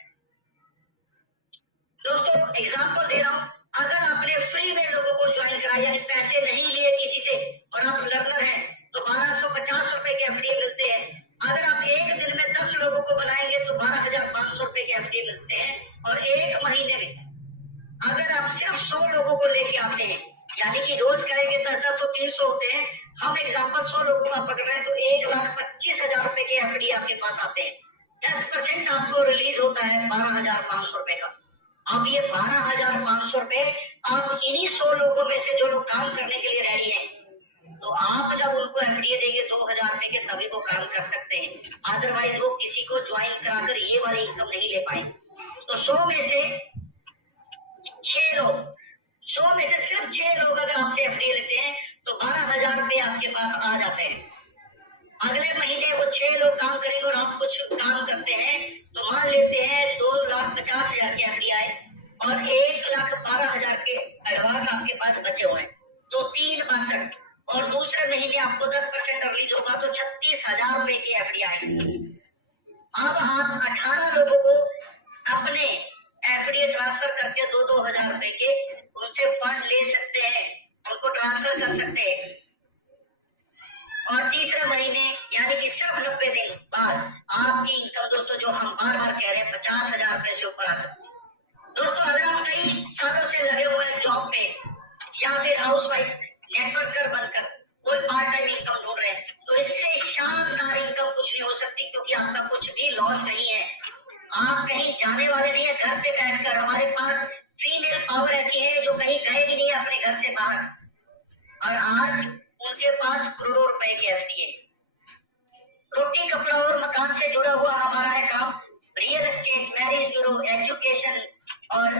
दोस्तों एग्जाम्पल दे रहा हूं, अगर आपने फ्री में लोगों को ज्वाइन कराया यानी पैसे नहीं लिए किसी से और आप लर्नर हैं तो 1250 रुपए के एफडी मिलते हैं। अगर आप एक दिन में 10 लोगों को बनाएंगे तो 12,500 रुपए के एफडी मिलते हैं। और एक महीने में अगर आप सिर्फ 100 लोगों को लेके आते हैं यानी कि रोज करेंगे 10 तो 300 होते हैं, हम एग्जाम्पल 100 लोगों का पकड़ रहे हैं तो 1,25,000 रुपए के एफडी आपके पास आते हैं। 10% आपको रिलीज होता है 12,500 रुपए का। अब ये 12,500 रुपए आप इन्हीं 100 लोगों में से जो लोग काम करने के लिए रेडी हैं तो आप जब उनको एफडीए देंगे 2,000 रुपए के तभी वो काम कर सकते हैं, अदरवाइज वो किसी को ज्वाइन कराकर ये वाली इनकम नहीं ले पाए। तो 100 में से 6 लोग, 100 में से सिर्फ 6 लोग अगर आपसे एफडीए लेते हैं तो 12,000 रुपए आपके पास आ जाते हैं। अगले महीने वो 6 लोग काम करेंगे और आप कुछ काम करते हैं तो मान लेते हैं 2,50,000 के एफडी आए और 1,12,000 के एडवांस आपके पास बचे हुए हैं तो 3,62 और दूसरे महीने आपको 10% रिलीज होगा तो 36,000 रुपए की एफडी आएगी। अब आप 18 लोगों को अपने एफडी ट्रांसफर करके 2,000 रुपए के उनसे फंड ले सकते हैं, उनको ट्रांसफर कर सकते हैं। और तीसरे महीने यानी कि सिर्फ 90 दिन बाद आपकी इनकम दोस्तों जो हम बार बार कह रहे हैं 50,000 रुपए से ऊपर आ सकती है। दोस्तों अगर आप कई सालों से लगे हुए हैं जॉब पे या फिर हाउस वाइफ नेटवर्कर बनकर कोई पार्ट टाइम इनकम ढूंढ रहे हैं तो इससे शानदार इनकम कुछ नहीं हो सकती क्योंकि आपका कुछ भी लॉस नहीं है। आप कहीं जाने वाले नहीं है, घर पे बैठकर हमारे पास फीमेल पावर ऐसी है जो कहीं गए भी नहीं अपने घर से बाहर और आज उनके पास करोड़ों रुपए के एफडी है। रोटी कपड़ा और मकान से जुड़ा हुआ हमारा है काम, real estate, marriage bureau, education और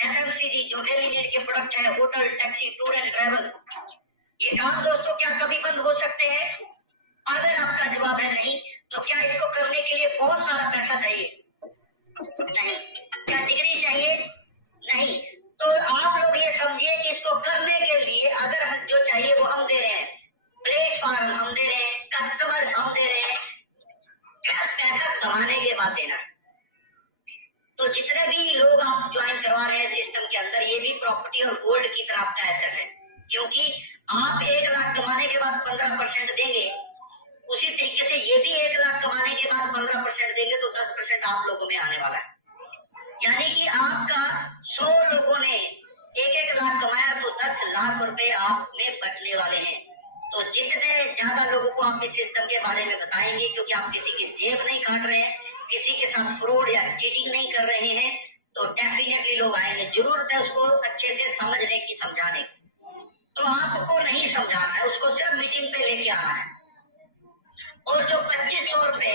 एफएमसीजी जो डेली नीड के प्रोडक्ट है, hotel, taxi, tour and travel. ये काम दोस्तों क्या कभी बंद हो सकते हैं? अगर आपका जवाब है नहीं तो क्या इसको करने के लिए बहुत सारा पैसा चाहिए? नहीं। क्या डिग्री चाहिए? नहीं। तो आप लोग ये समझिए कि इसको करने के लिए अगर हम जो चाहिए वो हम दे रहे हैं, प्लेटफॉर्म हम दे रहे हैं, कस्टमर हम दे रहे हैं, पैसा कमाने के बाद देना। तो जितने भी लोग आप ज्वाइन करवा रहे हैं सिस्टम के अंदर ये भी प्रॉपर्टी और गोल्ड की तरह आपका एसेट है क्योंकि आप 1 लाख कमाने के बाद 15% देंगे, उसी तरीके से ये भी 1 लाख कमाने के बाद 15% देंगे तो 10% आप लोगों में आने वाला है। यानी कि आपका 100 लोगों ने 1-1 लाख कमाया तो 10 लाख रुपए आप में बचने वाले हैं। तो जितने ज्यादा लोगों को आप इस सिस्टम के बारे में बताएंगे क्योंकि आप किसी की जेब नहीं काट रहे हैं, किसी के साथ फ्रॉड या चीटिंग नहीं कर रहे हैं तो डेफिनेटली लोग आएंगे। जरूरत है उसको अच्छे से समझने की, समझाने की। तो आपको नहीं समझाना है, उसको सिर्फ मीटिंग पे लेके आना है। और जो 2,500 रुपए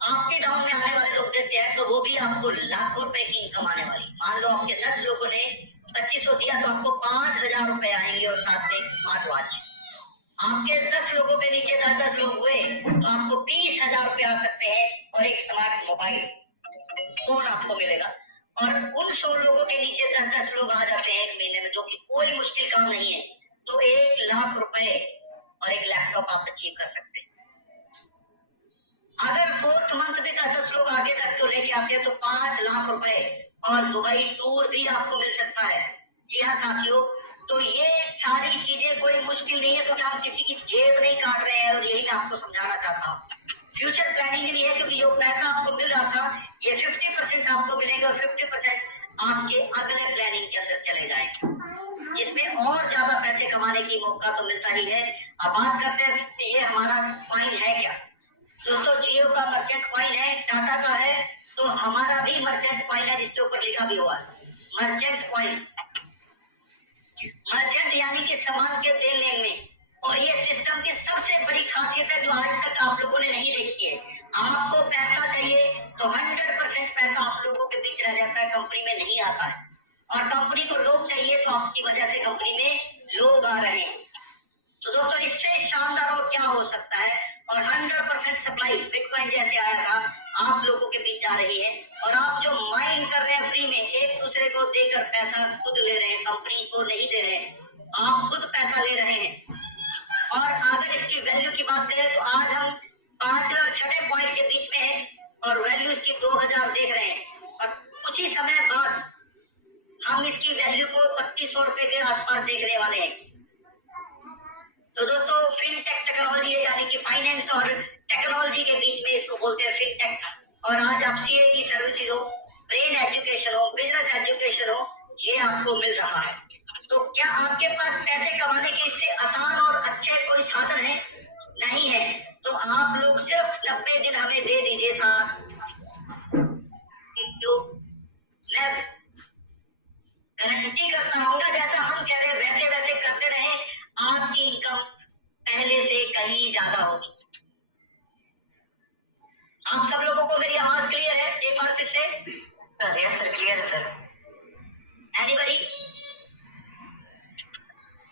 आपके गांव में आने वाले लोग देते हैं तो वो भी आपको लाखों रुपए की इनकम आने वाली। मान लो आपके 10 लोगों ने 2,500 दिया तो आपको 5,000 रुपए आएंगे और साथ में स्मार्ट वॉच। आपके 10 लोगों के नीचे 10 लोग हुए तो आपको 20,000 रुपए आ सकते हैं और एक स्मार्ट मोबाइल फोन आपको मिलेगा। और उन 100 लोगों के नीचे 10 लोग आ जाते हैं एक महीने में, जो कि कोई मुश्किल काम नहीं है, तो 1 लाख रुपए और एक लैपटॉप आप अचीव कर सकते हैं। अगर 4th मंथ भी 10 लोग आगे तक तो लेके आते हैं तो 5 लाख रुपए और दुबई टूर भी आपको मिल सकता है। जी हाँ साथियों, तो ये सारी चीजें कोई मुश्किल नहीं है, तो हम किसी की जेब नहीं काट रहे हैं और यही मैं आपको समझाना चाहता हूँ। फ्यूचर प्लानिंग भी है क्योंकि जो पैसा आपको मिल रहा था ये 50% आपको मिलेगा और 50% आपके अगले प्लानिंग के अंदर चले जाएंगे, जिसमें और ज्यादा पैसे कमाने की मौका तो मिलता ही है। अब बात करते हैं ये हमारा कॉइन है क्या। दोस्तों जियो का मर्चेंट कॉइन है, टाटा का है, तो हमारा भी मर्चेंट कॉइन है जिसके ऊपर लिखा भी हुआ है मर्चेंट कॉइन। मर्चेंट यानी कि सामान के देन लेन में, और ये सिस्टम की सबसे बड़ी खासियत है जो आज तक आप लोगों ने नहीं देखी है। आपको पैसा चाहिए तो 100% पैसा आप लोगों के बीच रह जाता है, कंपनी में नहीं आता है। और कंपनी को लोग चाहिए तो आपकी वजह से कंपनी में लोग आ रहे हैं। तो दोस्तों इससे शानदार और क्या हो सकता है। और 100% सप्लाई बिटकॉइन जैसे आया था पैसा खुद ले रहे हैं, कंपनी को नहीं दे रहे हैं, आप खुद पैसा ले रहे हैं। और अगर इसकी वैल्यू की बात करें तो आज हम 5 और 6 पॉइंट के बीच में है और वैल्यू इसकी 2000 देख रहे हैं और कुछ ही समय बाद हम इसकी वैल्यू को 2500 रुपए के आसपास देखने वाले हैं। तो दोस्तों फिनटेक टेक्नोलॉजी है, यानी कि फाइनेंस और टेक्नोलॉजी के बीच में इसको बोलते हैं फिनटेक। और आज आप सीए की सर्विसेज हो, ब्रेन एजुकेशन हो, बिजनेस एजुकेशन हो, ये आपको मिल रहा है। तो क्या आपके पास पैसे कमाने के इससे आसान और अच्छे कोई साधन है? नहीं है। तो आप लोग सिर्फ 90 दिन हमें दे दीजिए साथ, मैं गारंटी करता हूँ जैसा हम कह रहे हैं वैसे वैसे करते रहे, आपकी इनकम पहले से कहीं ज्यादा होगी। आप सब लोगों को मेरी आवाज क्लियर है? एक बार फिर से यस सर, क्लियर है सर। एनीबॉडी?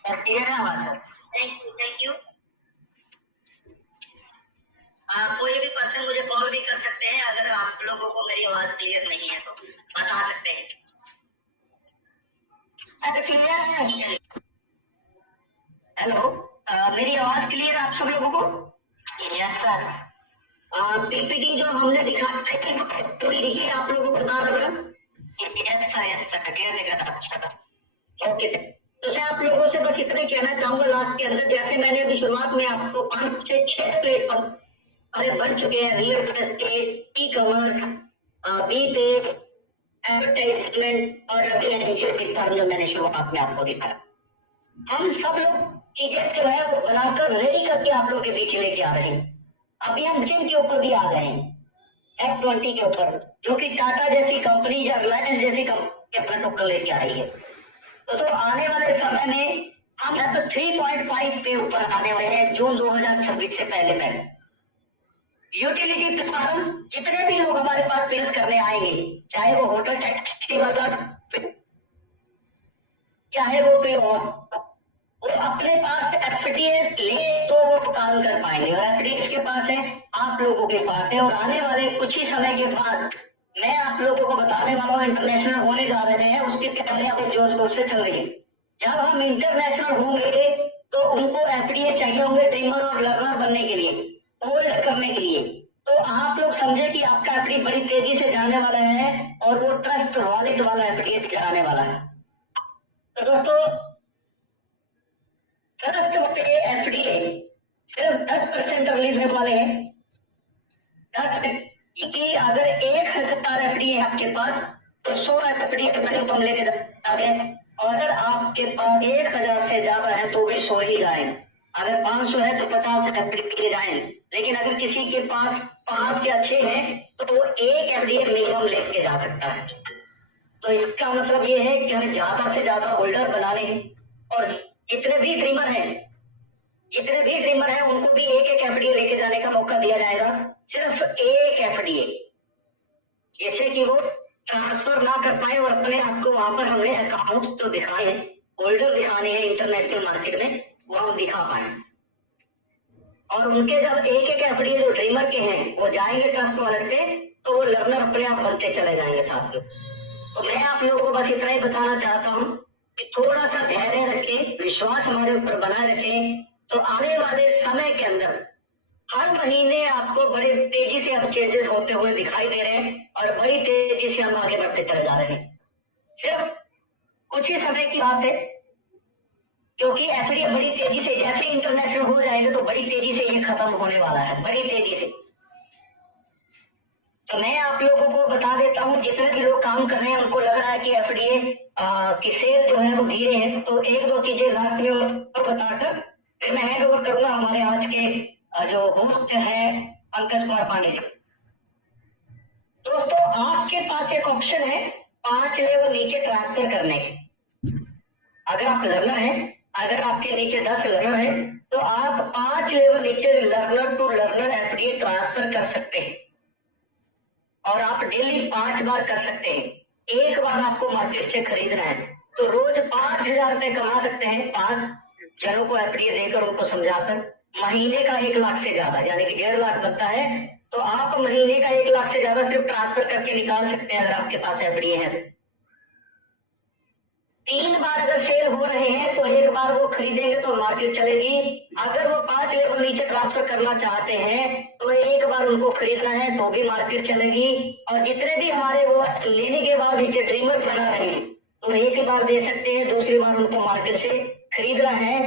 सर क्लियर है आवाज sir? Thank you, thank you. कोई भी पर्सन मुझे कॉल भी कर सकते हैं, अगर आप लोगों को मेरी आवाज क्लियर नहीं है तो बता सकते हैं। क्लियर है? हेलो, मेरी आवाज क्लियर है आप सब लोगों को? Yes sir. पीपीटी जो हमने दिखाया है तो देखिए आप लोगों को बता रहा हूँ। यस सर, क्लियर दिखा था। ओके, तो मैं आप लोगों से बस इतना कहना चाहूंगा लास्ट के अंदर, जैसे मैंने अभी शुरुआत में आपको 5 से 6 प्लेटफॉर्म बन चुके हैं, real estate, e commerce, BTech, advertisement और अभी जो मैंने शुरुआत में आपको दिखाया। हम सब लोग चीजें जो है वो बनाकर रेडी करके आप लोगों के बीच लेके आ रहे हैं। अभी हम जिम के ऊपर भी आ गए हैं, F20 के ऊपर, जो कि टाटा जैसी कंपनी या रिलायंस जैसी कंपनी अपना टोकन लेके आ रही है। तो आने वाले समय में हम 3.5 पे ऊपर आने वाले हैं जून 2026 से पहले। यूटिलिटी प्लेटफॉर्म जितने भी लोग हमारे पास पेश करने आएंगे, चाहे वो होटल टैक्सी वाला, चाहे वो पे और वो अपने पास एफडीएस ले तो वो काम कर पाएंगे। और एफडीएस के पास है, आप लोगों के पास है, और आने वाले कुछ ही समय के बाद मैं आप लोगों को बताने वाला हूँ इंटरनेशनल होने जा रहे हैं, उसकी तैयारियां बहुत जोर शोर से चल रही है। जब हम इंटरनेशनल होंगे तो उनको एफडीए चाहिए होंगे ट्रिमर और लर्नर बनने के लिए, होल्ड करने के लिए। तो आप लोग समझे कि आपका एफडी बड़ी तेजी से जाने वाला है और वो ट्रस्ट वॉलेट वाला एफडीए कराने वाला है। तो दोस्तों ट्रस्ट वाले एफडीए सिर्फ 10% रिलीज वाले हैं। 10 कि अगर 1000 एफडीए है आपके पास तो 100 एफडीए हम लेके जाते हैं, और अगर आपके पास 1000 से ज्यादा है तो भी 100 ही जाए। अगर 500 है तो 50 एफडीए जाए। लेकिन अगर किसी के पास 5 या 6 है तो वो 1 एफडीए मिनिमम लेके जा सकता है। तो इसका मतलब ये है कि हमें ज्यादा से ज्यादा होल्डर बनाने हैं, और जितने भी ड्रीमर हैं उनको भी 1 एफडीए लेके जाने का मौका दिया जाएगा। सिर्फ 1 एफडीए, जैसे कि वो ट्रांसफर ना कर पाए और अपने आप को वहां पर हमने अकाउंट तो दिखाए हैं, होल्डर दिखाने हैं इंटरनेशनल मार्केट में, वो हम दिखा पाए। और उनके जब 1 एफडीए जो ड्रीमर के हैं वो जाएंगे ट्रस्ट वॉलेट पे, तो वो लर्नर अपने आप बनते चले जाएंगे साथ में। तो मैं आप लोगों को बस इतना ही बताना चाहता हूँ कि थोड़ा सा धैर्य रखें, विश्वास हमारे ऊपर बनाए रखें, तो आने वाले समय के अंदर हर महीने आपको बड़े तेजी से अब चेंजेस होते हुए दिखाई दे रहे हैं और बड़ी तेजी से हम आगे बढ़ते चले जा रहे हैं। सिर्फ कुछ ही समय की बात है, क्योंकि एफडी बड़ी तेजी से, जैसे इंटरनेशनल हो जाएंगे तो बड़ी तेजी से ये खत्म होने वाला है, बड़ी तेजी से। तो मैं आप लोगों को बता देता हूँ, जितने भी लोग काम कर रहे हैं उनको लग रहा है कि एफडीए की सेल जो है वो धीरे है, तो 1-2 चीजें लास्ट में बताकर फिर मैं हैंड ओवर करूंगा हमारे आज के जो होस्ट है पंकज कुमार पांडे जी। दोस्तों आपके पास एक ऑप्शन है 5 लेवल नीचे ट्रांसफर करने की। अगर आप लर्नर हैं, अगर आपके नीचे 10 लर्नर है तो आप 5 लेवल नीचे learner to learner FDA transfer कर सकते हैं, और आप डेली 5 बार कर सकते हैं। एक बार आपको मार्केट से खरीदना है तो रोज 5000 रुपए कमा सकते हैं 5 जनों को एफडीए देकर, उनको समझाकर। महीने का 1 लाख से ज्यादा, यानी कि 1.5 लाख बनता है, तो आप महीने का 1 लाख से ज्यादा सिर्फ ट्रांसफर करके निकाल सकते हैं अगर आपके पास एफडीए है। 3 बार अगर सेल हो रहे हैं तो एक बार वो खरीदेंगे तो मार्केट चलेगी। अगर वो 5 लेवल नीचे ट्रांसफर करना चाहते हैं तो एक बार उनको खरीदना है तो भी मार्केट चलेगी। और जितने भी हमारे वो लेने के बाद नीचे ड्रीमर बना रहे हैं तो एक बार दे सकते हैं, दूसरी बार उनको मार्केट से खरीदना है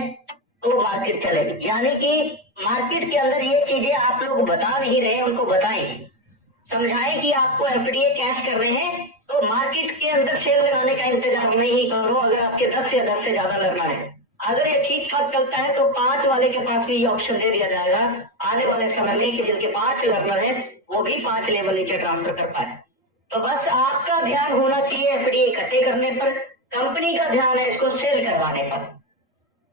तो मार्केट चलेगी। यानी कि मार्केट के अंदर ये चीजें आप लोग बता नहीं रहे, उनको बताएं, समझाएं कि आपको एफडीए कैश कर रहे हैं तो मार्केट के अंदर सेल लगाने का इंतजार नहीं करो। अगर आपके 10 या 10 से ज्यादा लगना है, अगर ये ठीक ठाक चलता है तो 5 वाले के पास भी ये ऑप्शन दे दिया जाएगा आने वाले समय में कि जिनके 5 लगना है वो भी 5 लेवल नीचे ट्रांसफर कर पाए। तो बस आपका ध्यान होना चाहिए एफडीए इकट्ठे करने पर, कंपनी का ध्यान है इसको सेल करवाने पर।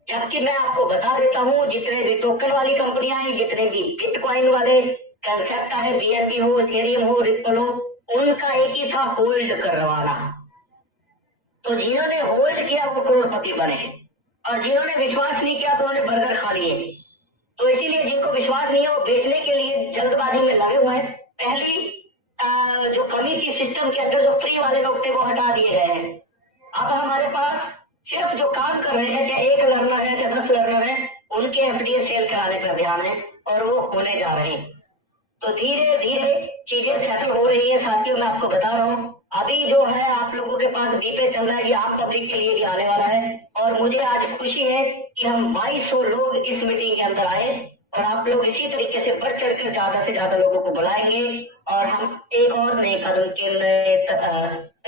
जबकि मैं आपको बता देता हूँ जितने भी टोकन वाली कंपनियां हैं, जितने भी बिटकॉइन वाले कंसेप्ट है, बीएनबी हो, इथेरियम हो, रिपल हो, उनका एक ही था होल्ड करवाना। तो जिन्होंने होल्ड किया वो करोड़पति बने और जिन्होंने विश्वास नहीं किया तो उन्होंने बर्गर खा लिए। तो इसीलिए जिनको विश्वास नहीं है वो बेचने के लिए जल्दबाजी में लगे हुए हैं। पहली जो कमी थी सिस्टम के अंदर, जो फ्री वाले लोग थे वो हटा दिए गए हैं। अब हमारे पास सिर्फ जो काम कर रहे हैं, चाहे 1 लर्नर है चाहे 10 लर्नर है, उनके एफडीए सेल कराने पर ध्यान है और वो होने जा रहे हैं। तो धीरे धीरे चीजें सेटल हो रही है साथियों। मैं आपको बता रहा हूँ अभी जो है आप लोगों के पास बीपे चल रहा है, ये आप पब्लिक के लिए भी आने वाला है। और मुझे आज खुशी है कि हम 2200 लोग इस मीटिंग के अंदर आए और आप लोग इसी तरीके से बढ़ चढ़ कर ज्यादा से ज्यादा लोगों को बुलाएंगे और हम एक और नए कदम के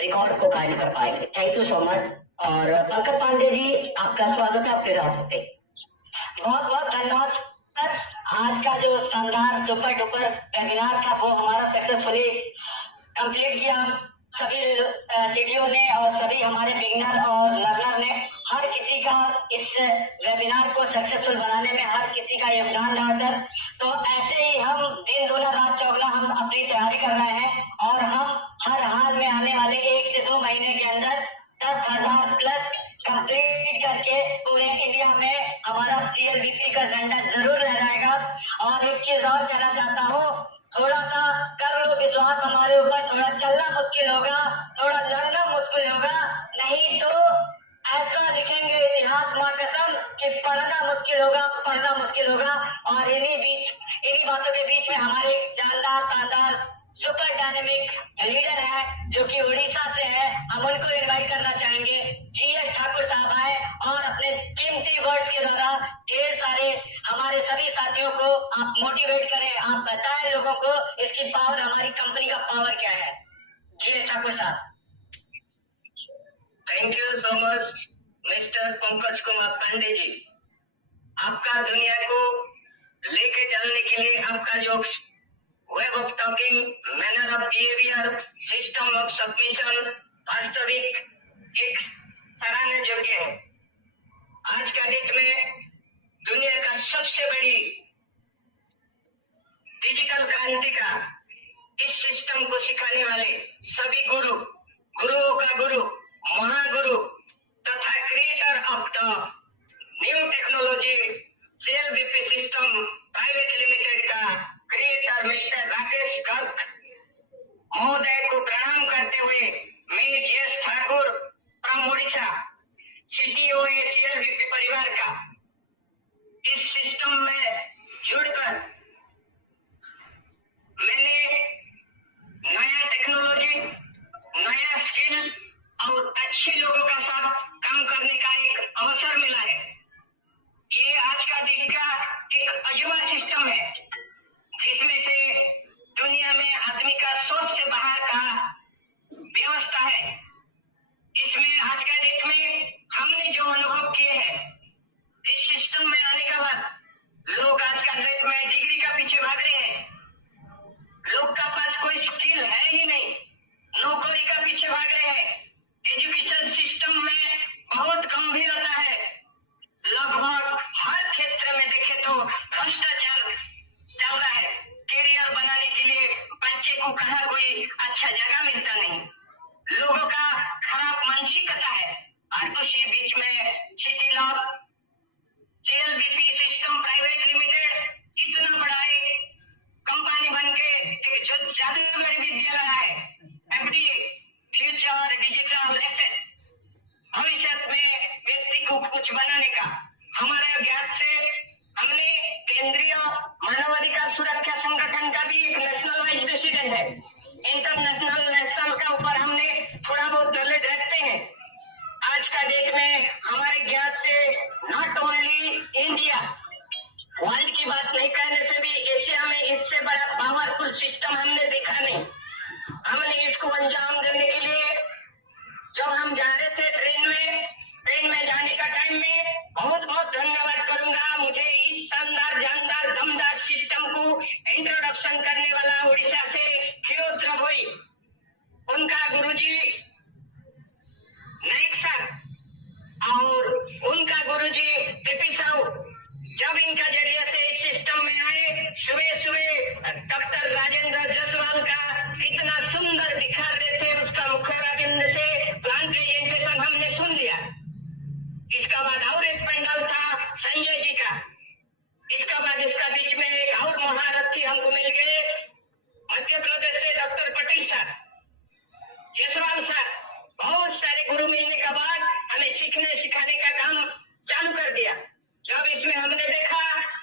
रिकॉर्ड को कायम कर पाएंगे। Thank you so much. और पंकज पांडे जी आपका स्वागत है, आपके रास्ते पे बहुत बहुत धन्यवाद सर। आज का जो शानदार सुपर डुपर वेबिनार था वो हमारा सक्सेसफुली कंप्लीट किया। सभी सीडीओ ने और सभी हमारे बिगनर और लर्नर ने, हर किसी का इस वेबिनार को सक्सेसफुल बनाने में हर किसी का योगदान रहा सर। तो ऐसे ही हम दिन दूना रात चौगुना हम अपनी तैयारी कर रहे हैं और हम हर हाल में आने वाले 1 से 2 महीने के अंदर 10,000 प्लस कंप्लीट करके पूरे इंडिया में हमारा सीएलबीसी का झंडा जरूर लहराएगा। और एक चीज और कहना चाहता हूँ, थोड़ा सा कर लो विश्वास हमारे ऊपर, थोड़ा चलना मुश्किल होगा, थोड़ा लड़ना मुश्किल होगा, नहीं तो ऐसा लिखेंगे इतिहास माँ कसम कि पढ़ना मुश्किल होगा, पढ़ना मुश्किल होगा। और इन्हीं बातों के बीच में हमारे शानदार सुपर डायनेमिक लीडर है जो कि उड़ीसा से है, हम उनको इनवाइट करना चाहेंगे। जीएस ठाकुर साहब आए और अपने कीमती वर्ड्स के द्वारा ढेर सारे हमारे सभी साथियों को आप मोटिवेट करें, आप बताएं लोगों को इसकी पावर, हमारी कंपनी का पावर क्या है। जीएस ठाकुर साहब। Thank you so much mister Pankaj Kumar Pandey ji. आपका दुनिया को लेके चलने के लिए आपका जो way of talking, manner of behaviour, system of submission वास्तविक एक सराहनीय योग्य है। आज का डेट में दुनिया का सबसे बड़ी डिजिटल क्रांति का इस सिस्टम को सिखाने वाले सभी गुरुओं का गुरु, महागुरु तथा creator of the new technology CLBP system private limited का क्रिएटर मिस्टर राकेश गर्ग महोदय को प्रणाम करते हुए मैं GS Thakur from Orissa, CTO CLBP परिवार का इस सिस्टम में जुड़कर मैंने नया टेक्नोलॉजी, नया स्किल और अच्छे लोगों का साथ काम करने का एक अवसर मिला है। ये आज का दिन का एक अजूबा सिस्टम है जिसमें से दुनिया में आदमी का सोच से बाहर का व्यवस्था है। इसमें आज का डेट में हमने जो अनुभव किए हैं इस सिस्टम में आने के बाद, लोग आज का डेट में डिग्री का पीछे भाग रहे हैं, लोग का पास कोई स्किल है ही नहीं, नौकरी का पीछे भाग रहे हैं। एजुकेशन सिस्टम में बहुत गंभीरता है, लगभग हर क्षेत्र में देखे तो भ्रष्टाचार चल रहा है। करियर बनाने के लिए बच्चे को कहाँ कोई अच्छा जगह मिलता नहीं, लोगों का खराब मानसिकता है। और उसी बीच में city law CLBP system private limited इतना बड़ा एक कंपनी बन के एक जादूगरी विद्यालय है। एफडीए फ्यूचर डिजिटल एसेट, भविष्य पढ़ाई है, इंटरनेशनल नेशनल के ऊपर हमने थोड़ा बहुत नॉलेज रखते हैं। आज का डेट में हमारे ज्ञान से नॉट ओनली इंडिया, वर्ल्ड की बात नहीं कहने से भी एशिया में इससे बड़ा पावरफुल सिस्टम हमने देखा नहीं। हमने इसको अंजाम देने के लिए जब हम जा रहे थे ट्रेन में जाने का टाइम में बहुत बहुत धन्यवाद करूंगा मुझे इस शानदार जानदार दमदार सिस्टम को इंट्रोडक्शन करने वाला उड़ीसा से खिरोद्र भोई, उनका गुरुजी नाइक सर और उनका गुरुजी टीपी साहू, जब इनका जरिए से इस सिस्टम में आए, सुबह सुबह डॉक्टर राजेंद्र जायसवाल का इतना सुंदर दिखा रहे थे, उसका मुखबिंद से प्लान प्रेजेंटेशन हमने सुन लिया। इसका बाद और एक पंडाल था संजय जी का, इसका बाद इसका बीच में एक और महारथी हमको मिल गए मध्य प्रदेश से doctor Patel sir, Jaiswal sir. बहुत सारे गुरु मिलने के बाद हमें सीखने सिखाने का काम चालू कर दिया। जब इसमें हमने देखा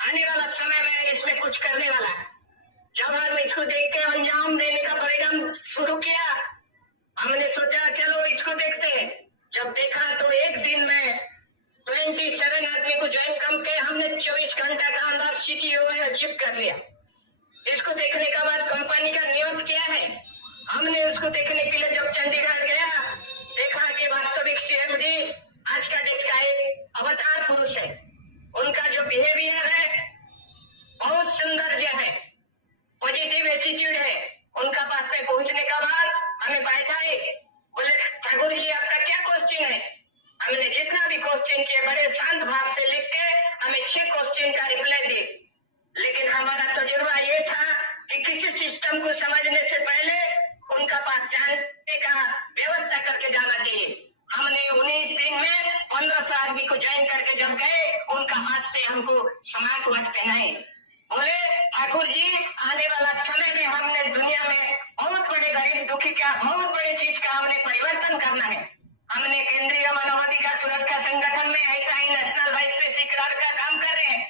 आने वाला समय में इसमें कुछ करने वाला है, जब हम इसको देख के अंजाम देने का परिणाम शुरू किया, हमने सोचा चलो इसको देखते हैं। जब देखा तो एक दिन में 27 आदमी को ज्वाइन करके हमने 24 घंटा का अंदर CTO अचीव कर लिया। इसको देखने के बाद कंपनी का नियम क्या है, हमने उसको देखने के लिए जब चंडीगढ़ गया, देखा कि वास्तविक CMD आज का डेट का एक अवतार पुरुष है। उनका जो बिहेवियर है बहुत सुंदर है, पॉजिटिव एटीट्यूड है। उनका पास में पहुंचने के बाद हमें बैठाए, बोले ठाकुर जी आपका क्या क्वेश्चन है। हमने जितना भी क्वेश्चन किए बड़े शांत भाव से लिख के हमें 6 क्वेश्चन का रिप्लाई दिए। लेकिन हमारा तजुर्बा ये था कि किसी सिस्टम को समझने से पहले उनका पास जानने का व्यवस्था करके जाना चाहिए। हमने 19 दिन में 1500 आदमी को ज्वाइन करके जब गए, उनका हाथ से हमको स्मार्ट वॉच पहनाए, बोले ठाकुर जी आने वाला समय में हमने दुनिया में बहुत बड़े गरीब दुखी का बहुत बड़े चीज का हमने परिवर्तन करना है। हमने केंद्रीय मानवाधिकार सुरक्षा संगठन में ऐसा ही नेशनल वाइस प्रेसिडेंट का काम कर रहे हैं,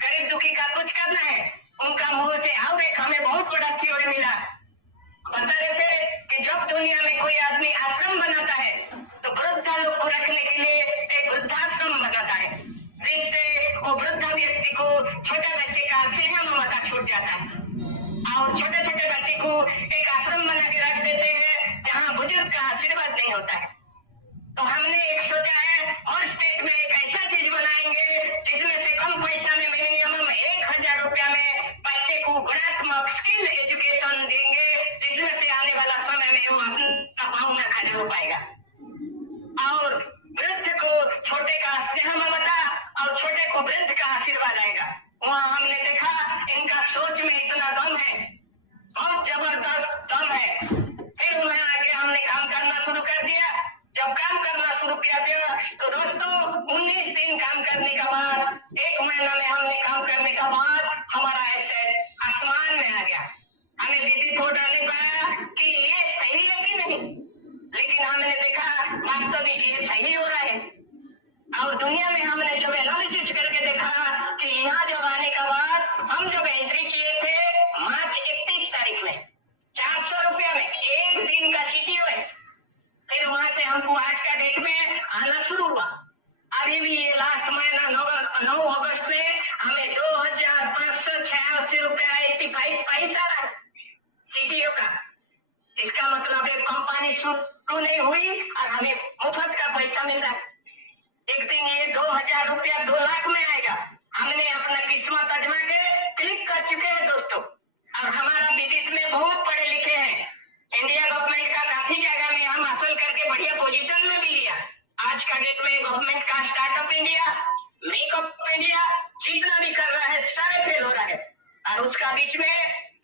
गरीब दुखी का कुछ करना है। उनका मुंह से और एक हमें बहुत बड़ा थ्योरी मिला, बता रहे थे कि जब दुनिया में कोई आदमी आश्रम बनाता है तो वृद्धा लोग को रखने के लिए एक वृद्धाश्रम बनाता है, जिससे वो वृद्ध व्यक्ति को छोटे बच्चे का स्नेह ममता छूट जाता है और छोटे छोटे बच्चे को एक आश्रम बना के रख देते हैं जहाँ बुजुर्ग का आशीर्वाद नहीं होता है। तो हमने एक सोचा है और स्टेट में एक ऐसा चीज बनाएंगे जिसमें से कम पैसा में मिनिमम 1000 रुपया में बच्चे को गुणात्मक स्किल एजुकेशन देंगे, जिसमें से आने वाला समय में वो अपना पाँव में खड़े हो पाएगा और वृद्ध को छोटे का स्नेह ममता और छोटे को वृद्ध का आशीर्वाद आएगा। वहाँ हमने देखा इनका सोच में इतना दम है, बहुत जबरदस्त दम है। फिर वहाँ आगे हमने काम करना शुरू कर दिया। जब काम करना शुरू किया तो दोस्तों 19 दिन काम करने के बाद 1 महीना में हमने काम करने के बाद हमारा एसेट आसमान में आ गया। हमें विदित हो डालने पाया कि ये सही है कि नहीं, लेकिन हमने देखा वास्तविक ये सही हो रहा है। और दुनिया में हमने जब एनालिसिस करके देखा कि यहाँ जब आने के बाद हम जब एंट्री किए थे मार्च 31 तारीख में 400 रुपया में 1 दिन का CTO है। फिर वहां से हमको आज का डेट में आना शुरू हुआ। अभी भी ये लास्ट महीना 9 अगस्त में हमें 2586 रुपया 85 पैसा रहा CTO का। इसका मतलब है कंपनी शुरू नहीं हुई और हमें मुफ्त का पैसा मिल रहा है। एक दिन ये 2000 रुपया 2 लाख में आएगा। हमने अपना किस्मत आजमा के क्लिक कर चुके हैं दोस्तों, और हमारा विदित में बहुत पढ़े लिखे हैं। इंडिया गवर्नमेंट का काफी जगह में हम हासिल करके बढ़िया पोजीशन में भी लिया। आज का डेट में गवर्नमेंट का स्टार्टअप इंडिया, मेकअप इंडिया जितना भी कर रहा है सारे फेल हो रहा है। और उसका बीच में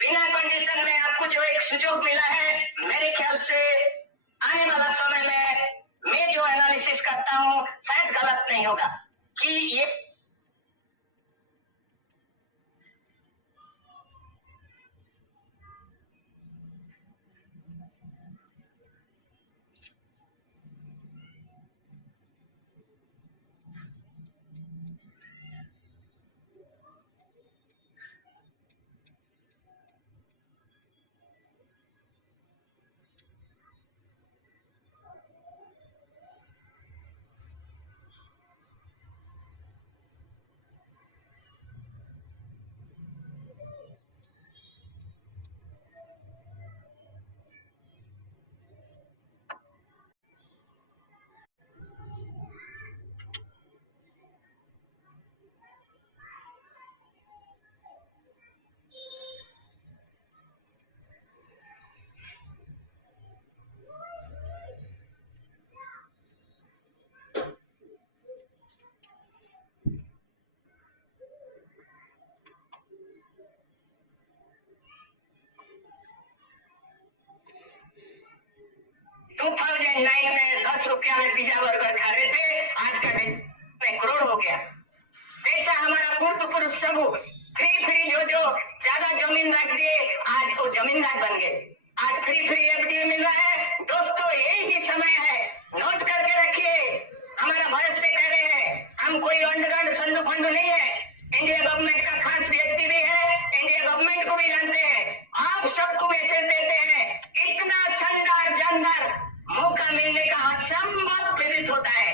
बिना कंडीशन में आपको जो एक सुयोग मिला है, मेरे ख्याल से आने वाला समय में मैं जो एनालिसिस करता हूँ शायद गलत नहीं होगा कि ये 99 में 10 रुपया में पिज्जा बर्गर खा रहे थे, आज का दिन में करोड़ हो गया। जैसा हमारा पूर्व पुरुष सब फ्री जो ज्यादा जमीन रख दिए, आज वो जमींदार बन गए। आज फ्री एफडीए मिल रहा है। दोस्तों यही समय है, नोट करके रखिए। हमारा भविष्य कह रहे हैं, हम कोई अंडरग्राउंड संडू फंडू नहीं है, इंडिया गवर्नमेंट का खास व्यक्ति भी है, इंडिया गवर्नमेंट को भी जानते हैं। आप सबको मैसेज देते हैं, इतना शानदार जानदार मौका मिलने का असंभव विदित होता है।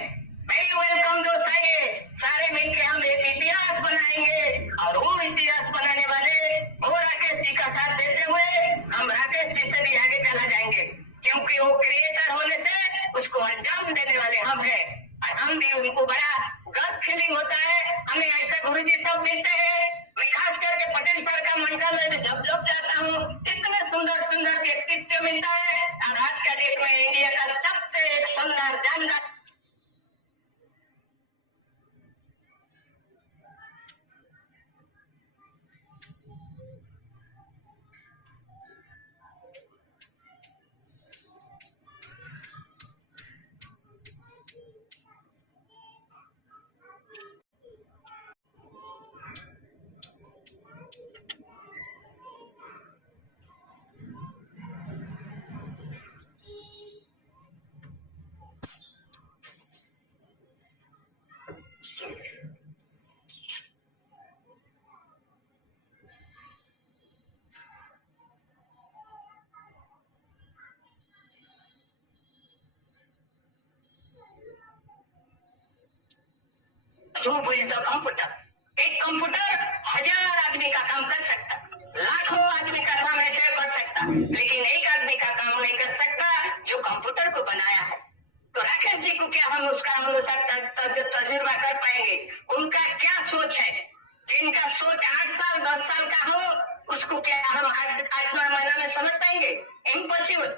वेरी वेलकम दोस्त, आइए सारे मिलकर हम एक इतिहास बनाएंगे और वो इतिहास बनाने वाले वो राकेश जी का साथ देते हुए हम राकेश जी से भी आगे चला जाएंगे, क्योंकि वो क्रिएटर होने से उसको अंजाम देने वाले हम हैं और हम भी उनको बड़ा गर्व फीलिंग होता है। हमें ऐसे गुरु जी सब मिलते हैं। मैं खास करके पटेल सर का मंत्रालय में जब जाता हूँ, इतने सुंदर व्यक्तित्व मिलता है। और आज का डेट में इंडिया का सबसे एक सुंदर जानदार कंप्यूटर, एक कंप्यूटर 1000 आदमी का काम कर सकता, लाखों आदमी का काम ऐसे कर सकता, लेकिन एक आदमी का काम नहीं कर सकता जो कंप्यूटर को बनाया है। तो राकेश जी को क्या हम उसका अनुसार तजुर्बा कर पाएंगे? उनका क्या सोच है? जिनका सोच 8 साल 10 साल का हो, उसको क्या हम 8वां महीना में समझ पाएंगे? Impossible.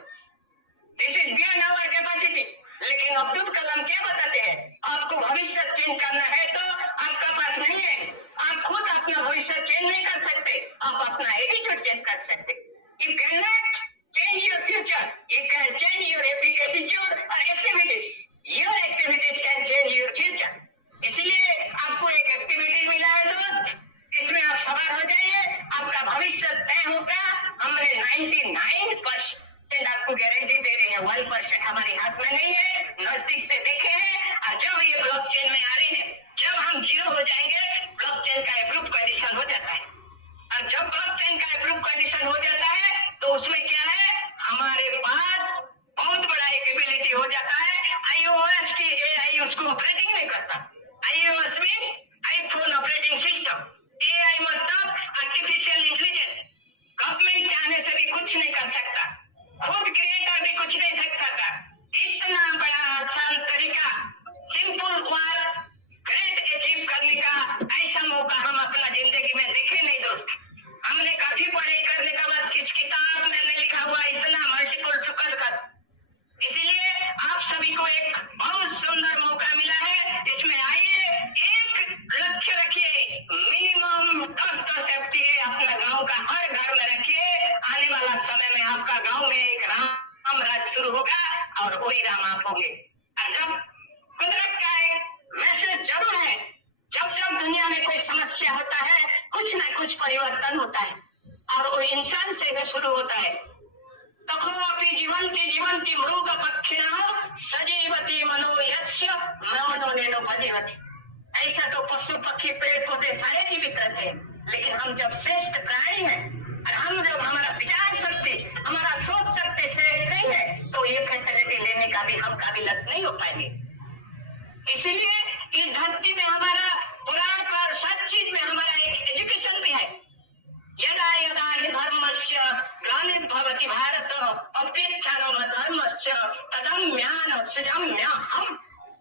This is beyond our capacity. लेकिन अब्दुल कलाम क्या बताते हैं? आपको भविष्य चेंज करना है तो आपका पास नहीं है, आप खुद अपना भविष्य चेंज नहीं कर सकते, आप अपना एटीट्यूड चेंज कर सकते। You can not change your future, you can change your attitude और activities. Your activities can change your future. इसलिए आपको एक एक्टिविटी मिला है दोस्त, इसमें आप सवार हो जाइए, आपका भविष्य तय होगा। हमने 99% आपको गारंटी दे रहे हैं, 1% हमारे हाथ में नहीं है, नजदीक से देखे हैं। और जब ये ब्लॉकचेन में आ रहे हैं, जब हम 0 हो जाएंगे, ब्लॉकचेन का अप्रूव कंडीशन हो जाता है। और जब ब्लॉकचेन का अप्रूव कंडीशन हो जाता है तो उसमें क्या है, हमारे पास बहुत बड़ा एक एबिलिटी हो जाता है। iOS की AI उसको ऑपरेटिंग नहीं करता। iOS में आईफोन ऑपरेटिंग सिस्टम, AI मतलब आर्टिफिशियल इंटेलिजेंस। गवर्नमेंट चाहने से भी कुछ नहीं कर सकता, खुद क्रिएटर भी कुछ नहीं सकता था। इतना बड़ा आसान तरीका, सिंपल वर्क, ग्रेट अचीव करने का ऐसा मौका हम अपना जिंदगी में देखे नहीं दोस्त। हमने काफी पढ़ाई करने के बाद किस किताब में नहीं लिखा हुआ इतना मल्टीपल चुकल कर। इसीलिए आप सभी को एक बहुत सुंदर मौका मिला है, इसमें आइए, एक लक्ष्य रखिए, मिनिमम 10 FTA अपना गांव का हर घर में रखिए। आने वाला समय में आपका गांव में एक राम राज शुरू होगा और वही राम आप होंगे। और जब कुदरत का एक मैसेज जरूर है, जब जब दुनिया में कोई समस्या होता है, कुछ ना कुछ परिवर्तन होता है और वो इंसान से भी शुरू होता है। तथोपि जीवंती मृग पक्षिणः सजीवति मनो यस्य मनोनेनो भजीवति। ऐसा तो पशु पक्षी पेड़ पौधे सारे जीवित रहते हैं, लेकिन हम जब श्रेष्ठ प्राणी हैं और हम जब हमारा विचार शक्ति, हमारा सोच शक्ति श्रेष्ठ नहीं है, तो ये फैसिलिटी लेने का भी हम काबिलियत नहीं हो पाएंगे। इसीलिए इस धरती में हमारा पुराण पर सब चीज में हमारा एक एजुकेशन भी है। यदा यदा हि धर्मस्य ग्लानिर्भवति भारत अभ्युत्थानं धर्मस्य तदम्यान सृजाम्यहम्।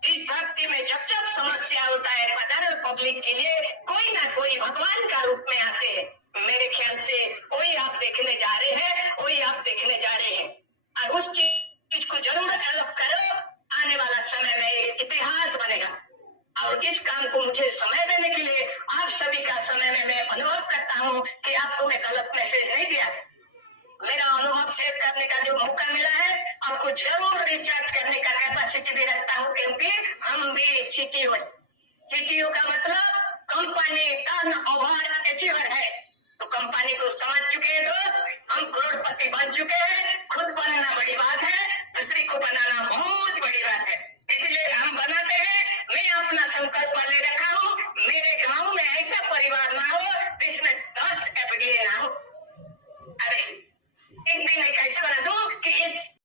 इस धरती में जब जब समस्या होता है जनरल पब्लिक के लिए, कोई ना कोई भगवान का रूप में आते हैं। मेरे ख्याल से वही आप देखने जा रहे हैं, वही आप देखने जा रहे हैं। और उस चीज को जरूर डेवलप करो, आने वाला समय में एक इतिहास बनेगा। और इस काम को मुझे समय देने के लिए आप सभी का समय में मैं अनुभव करता हूँ कि आपको मैं गलत मैसेज नहीं दिया। मेरा अनुभव शेयर करने का जो मौका मिला है, आपको जरूर रिचार्ज करने CTO है। CTO का मतलब कंपनी टर्न ओवर अचीवर है। तो कंपनी को समझ चुके हैं दोस्त, हम करोड़पति बन चुके हैं।